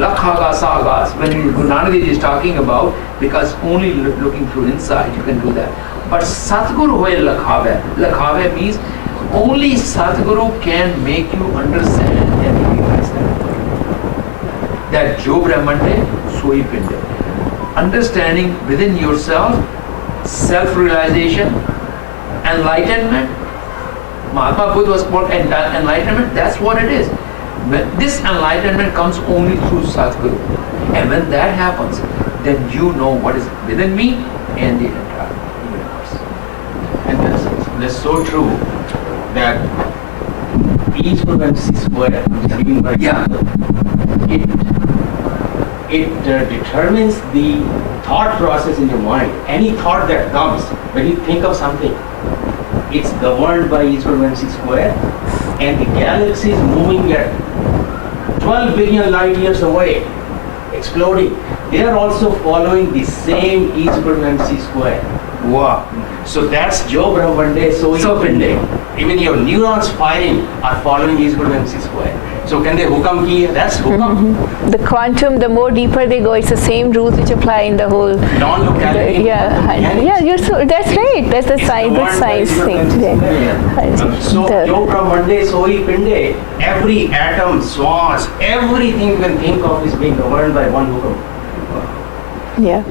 lakhaga sagas when Guru Nanak is talking about, because only looking through inside you can do that. But Satguru hoye lakhave means only Sadguru can make you understand and realize that Jo Brahmande, Soi Pinde. Understanding within yourself, self-realization, enlightenment. Mahatma Buddha was called enlightenment. That's what it is. This enlightenment comes only through Sadguru. And when that happens, then you know what is within me and the entire universe. And that's so true. That each frequency square is given by it determines the thought process in your mind. Any thought that comes when you think of something, it's governed by each frequency square, and the galaxy is moving at 12 billion light years away, exploding. They are also following the same each frequency square. Wow. So that's Jo Brahmande Soi Pinde. Even your neurons firing are following his frequency square. So can they hukam ki? That's hukam. The quantum, the more deeper they go, it's the same rules which apply in the whole. Non-locality. You're that's right. That's the science thing. So Jo Brahmande Soi Pinde, every atom, swans, everything you can think of is being governed by one hukam. Yeah.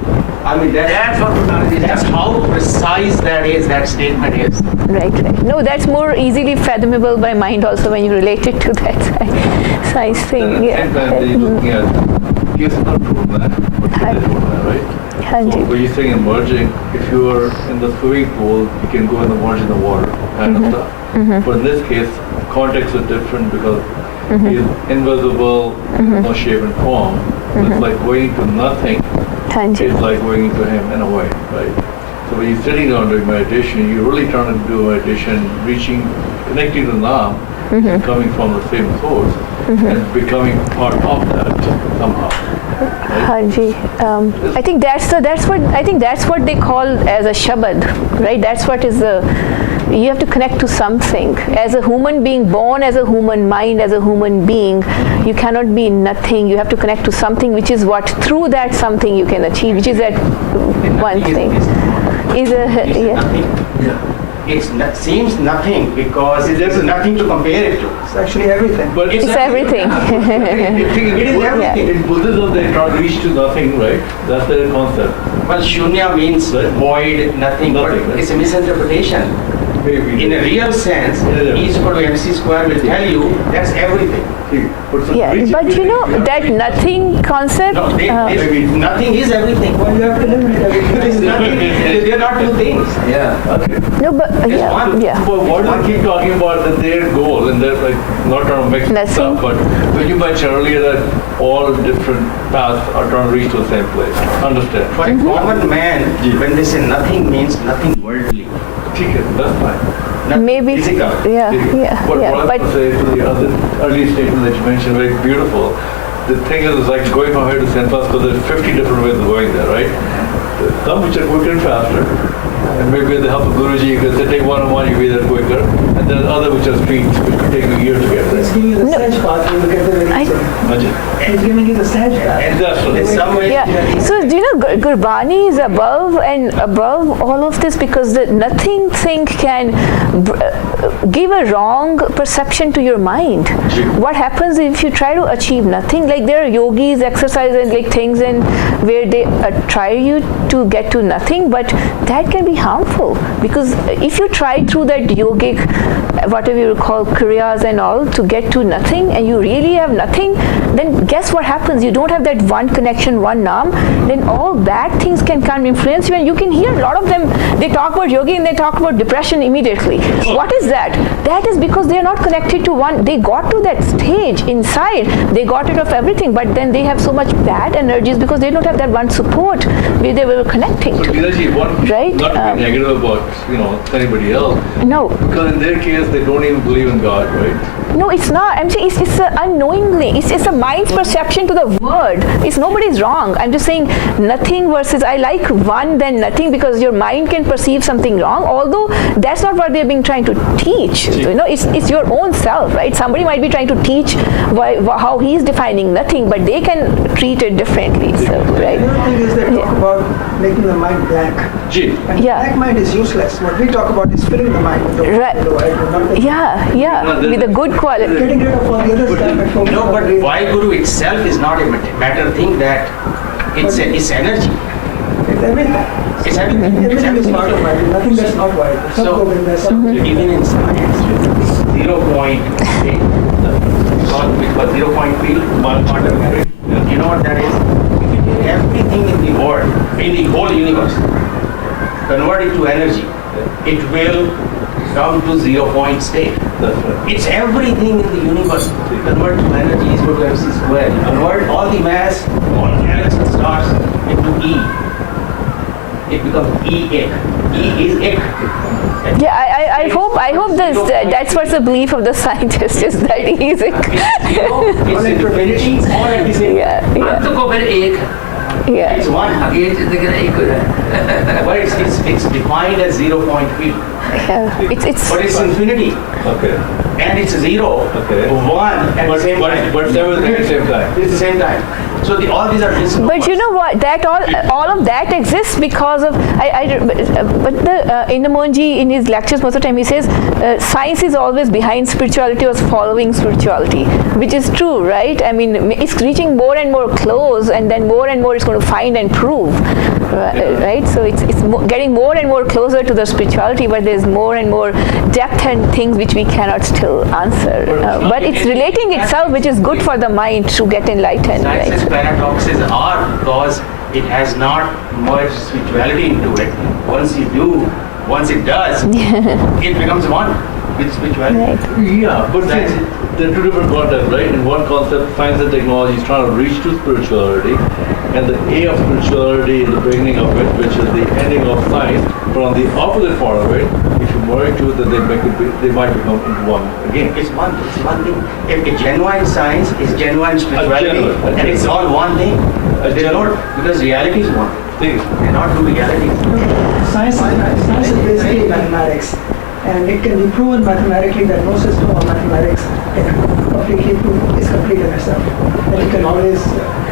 I mean, that's what that's how precise that statement is. Right. No, that's more easily fathomable by mind also when you relate it to that science thing. And looking at physical movement, right? So when you're saying emerging, if you are in the swimming pool, you can go and emerge in the water, kind of stuff. But in this case, context is different because he is invisible, no shape and form. So it's like going to nothing. It's like going into him in a way, right? So when you're sitting down doing meditation, you're really trying to do meditation, connecting to Naam, coming from the same source and becoming part of that somehow. Hanji. I think that's what they call as a shabad, right? That's what is you have to connect to something. As a human being, born as a human mind, as a human being, you cannot be nothing. You have to connect to something, which is what through that something you can achieve, which is that one thing. It seems nothing because there's nothing to compare it to. It's actually everything. But It's everything. It is everything. In Buddhism, they try to reach to nothing, right? That's their concept. Well, shunya means void, nothing, but Nothing, right? it's a misinterpretation. Maybe. In a real sense, Yeah. E is equal to MC square will tell you that's everything. But you know that nothing concept. No, nothing is everything. Well, you have to eliminate everything. It's nothing. They're not two things. Yeah. Okay. No, but one. yeah. But what do they keep talking about that their goal, and they're like not trying to mix Nothing. stuff, but when you mentioned earlier that all different paths are trying to reach to the same place. Understand? For a common man, when they say nothing means nothing worldly. Okay, that's fine. Nothing Maybe. physical. But what I But would say to the other early statement that you mentioned, very beautiful. The thing is, it's like going from here to St. Paul, because there's 50 different ways of going there, right? Some which are quicker and faster, and maybe with the help of Guruji, you can say take one-on-one, you'll be there quicker, and then other which are streets, which could take you years to get there. He's giving you the Sehaj path, you will get there very easily. Imagine. He's giving you the Sehaj path. Exactly. In some way, yeah. So do you know Gurbani is above all of this because the nothing thing can give a wrong perception to your mind. What happens if you try to achieve nothing? Like there are yogis, exercises, like things, and where they try you to get to nothing, but that can be harmful because if you try through that yogic, whatever you call kriyas and all, to get to nothing, and you really have nothing, then guess what happens? You don't have that one connection, one naam, then all bad things can come influence you, and you can hear a lot of them, they talk about yogi and they talk about depression immediately. What is that? That is because they are not connected to one, they got to that stage inside, they got rid of everything, but then they have so much bad energies because they don't have that one support where they were connecting But to. Leena, one, Right? not to be negative about anybody else, No. because in their case they don't even believe in God, right? No, it's not. I'm saying it's unknowingly. It's a mind's perception to the word. It's nobody's wrong. I'm just saying nothing versus I like one then nothing because your mind can perceive something wrong. Although that's not what they're being trying to teach. It's your own self, right? Somebody might be trying to teach how he's defining nothing, but they can treat it differently. So, right? The other thing is they talk about making the mind blank. And Yeah. blank mind is useless. What we talk about is filling the mind with the Right. With a good quality. Getting rid of all the other stuff and focusing No, on but the why Guru itself is not a matter thing that it's energy. It's everything. It's everything. It's Everything is everything. part of mind. Nothing that's not wild. So, even in science, 0 point, because 0 point field, one quantum theory, you know what that is? If you take everything in the world, in the whole universe, convert it to energy, it will come to 0 point state. It's everything in the universe. Convert to energy is equal to MC square. Convert all the mass, all the galaxies and stars into E. It becomes E-ek. E is ek. Yeah, I hope that's what's the belief of the scientists is that easy. It's infinity, all at the same time. अंत को फिर एक Yeah. It's one. आगे जिंदगी नहीं कुछ है But it's defined as 0 point field. Yeah. It's But it's infinity. Okay. And it's 0, Okay. 1 at the same time. But everything at the same time. It's the same time. So all these are principles. But you know what? That all of that exists because of Inamonji in his lectures most of the time he says science is always behind spirituality or following spirituality, which is true, right? I mean, it's reaching more and more close, and then more and more it's going to find and prove, right? So it's getting more and more closer to the spirituality, but there's more and more depth and things which we cannot still answer. But it's relating itself, which is good for the mind to get enlightened, Science's right? paradoxes are because it has not merged spirituality into it. Once it does, it becomes one with spirituality. Right. Yeah, but Science, they're two different concepts, right? In one concept, science and technology is trying to reach to spirituality, and the A of spirituality is the beginning of it, which is the ending of science. But on the opposite part of it, if you merge two, then they might become into one again. It's one thing. If a genuine science is genuine spirituality, and it's all one thing, there's not, because reality is one. They're not two realities. Science is basically mathematics, and it can be proven mathematically that no system of mathematics is complete in itself. And you can always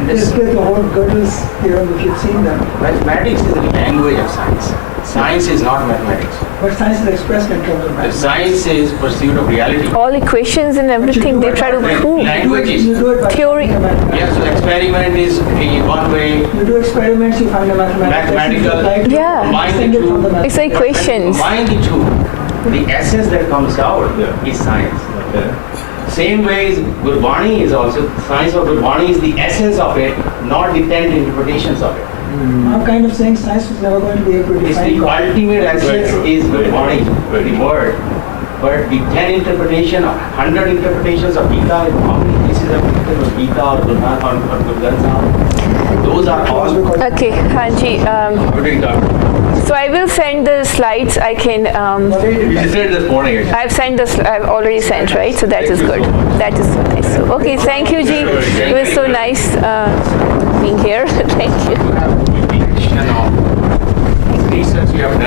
display the whole Gödel's theorem if you've seen them. Mathematics is the language of science. Science is not mathematics. But science is expressed in terms of mathematics. Science is pursuit of reality. All equations and everything they try to prove. Languages. You do it by Theory. Yeah, so experiment is in one way. You do experiments, you find a Mathematical. Yeah. Combine the two. It's like equations. Combine the two. The essence that comes out is science. Okay. Same way is Gurbani is also, science of Gurbani is the essence of it, not the 10 interpretations of it. I'm kind of saying science was never going to be able to It's define the God. ultimate essence is Gurbani, the word. But the 10 interpretation, 100 interpretations of Gita, how many pieces of Gita or Gurban or Gurban, those are all. Okay, Hanji. So I will send the slides. I can. You just said this morning. Actually. I've sent this. I've already sent, right? So that is good. That is so nice. So, okay, thank you, Ji. It was so nice being here. Thank you. You have a of research you have done.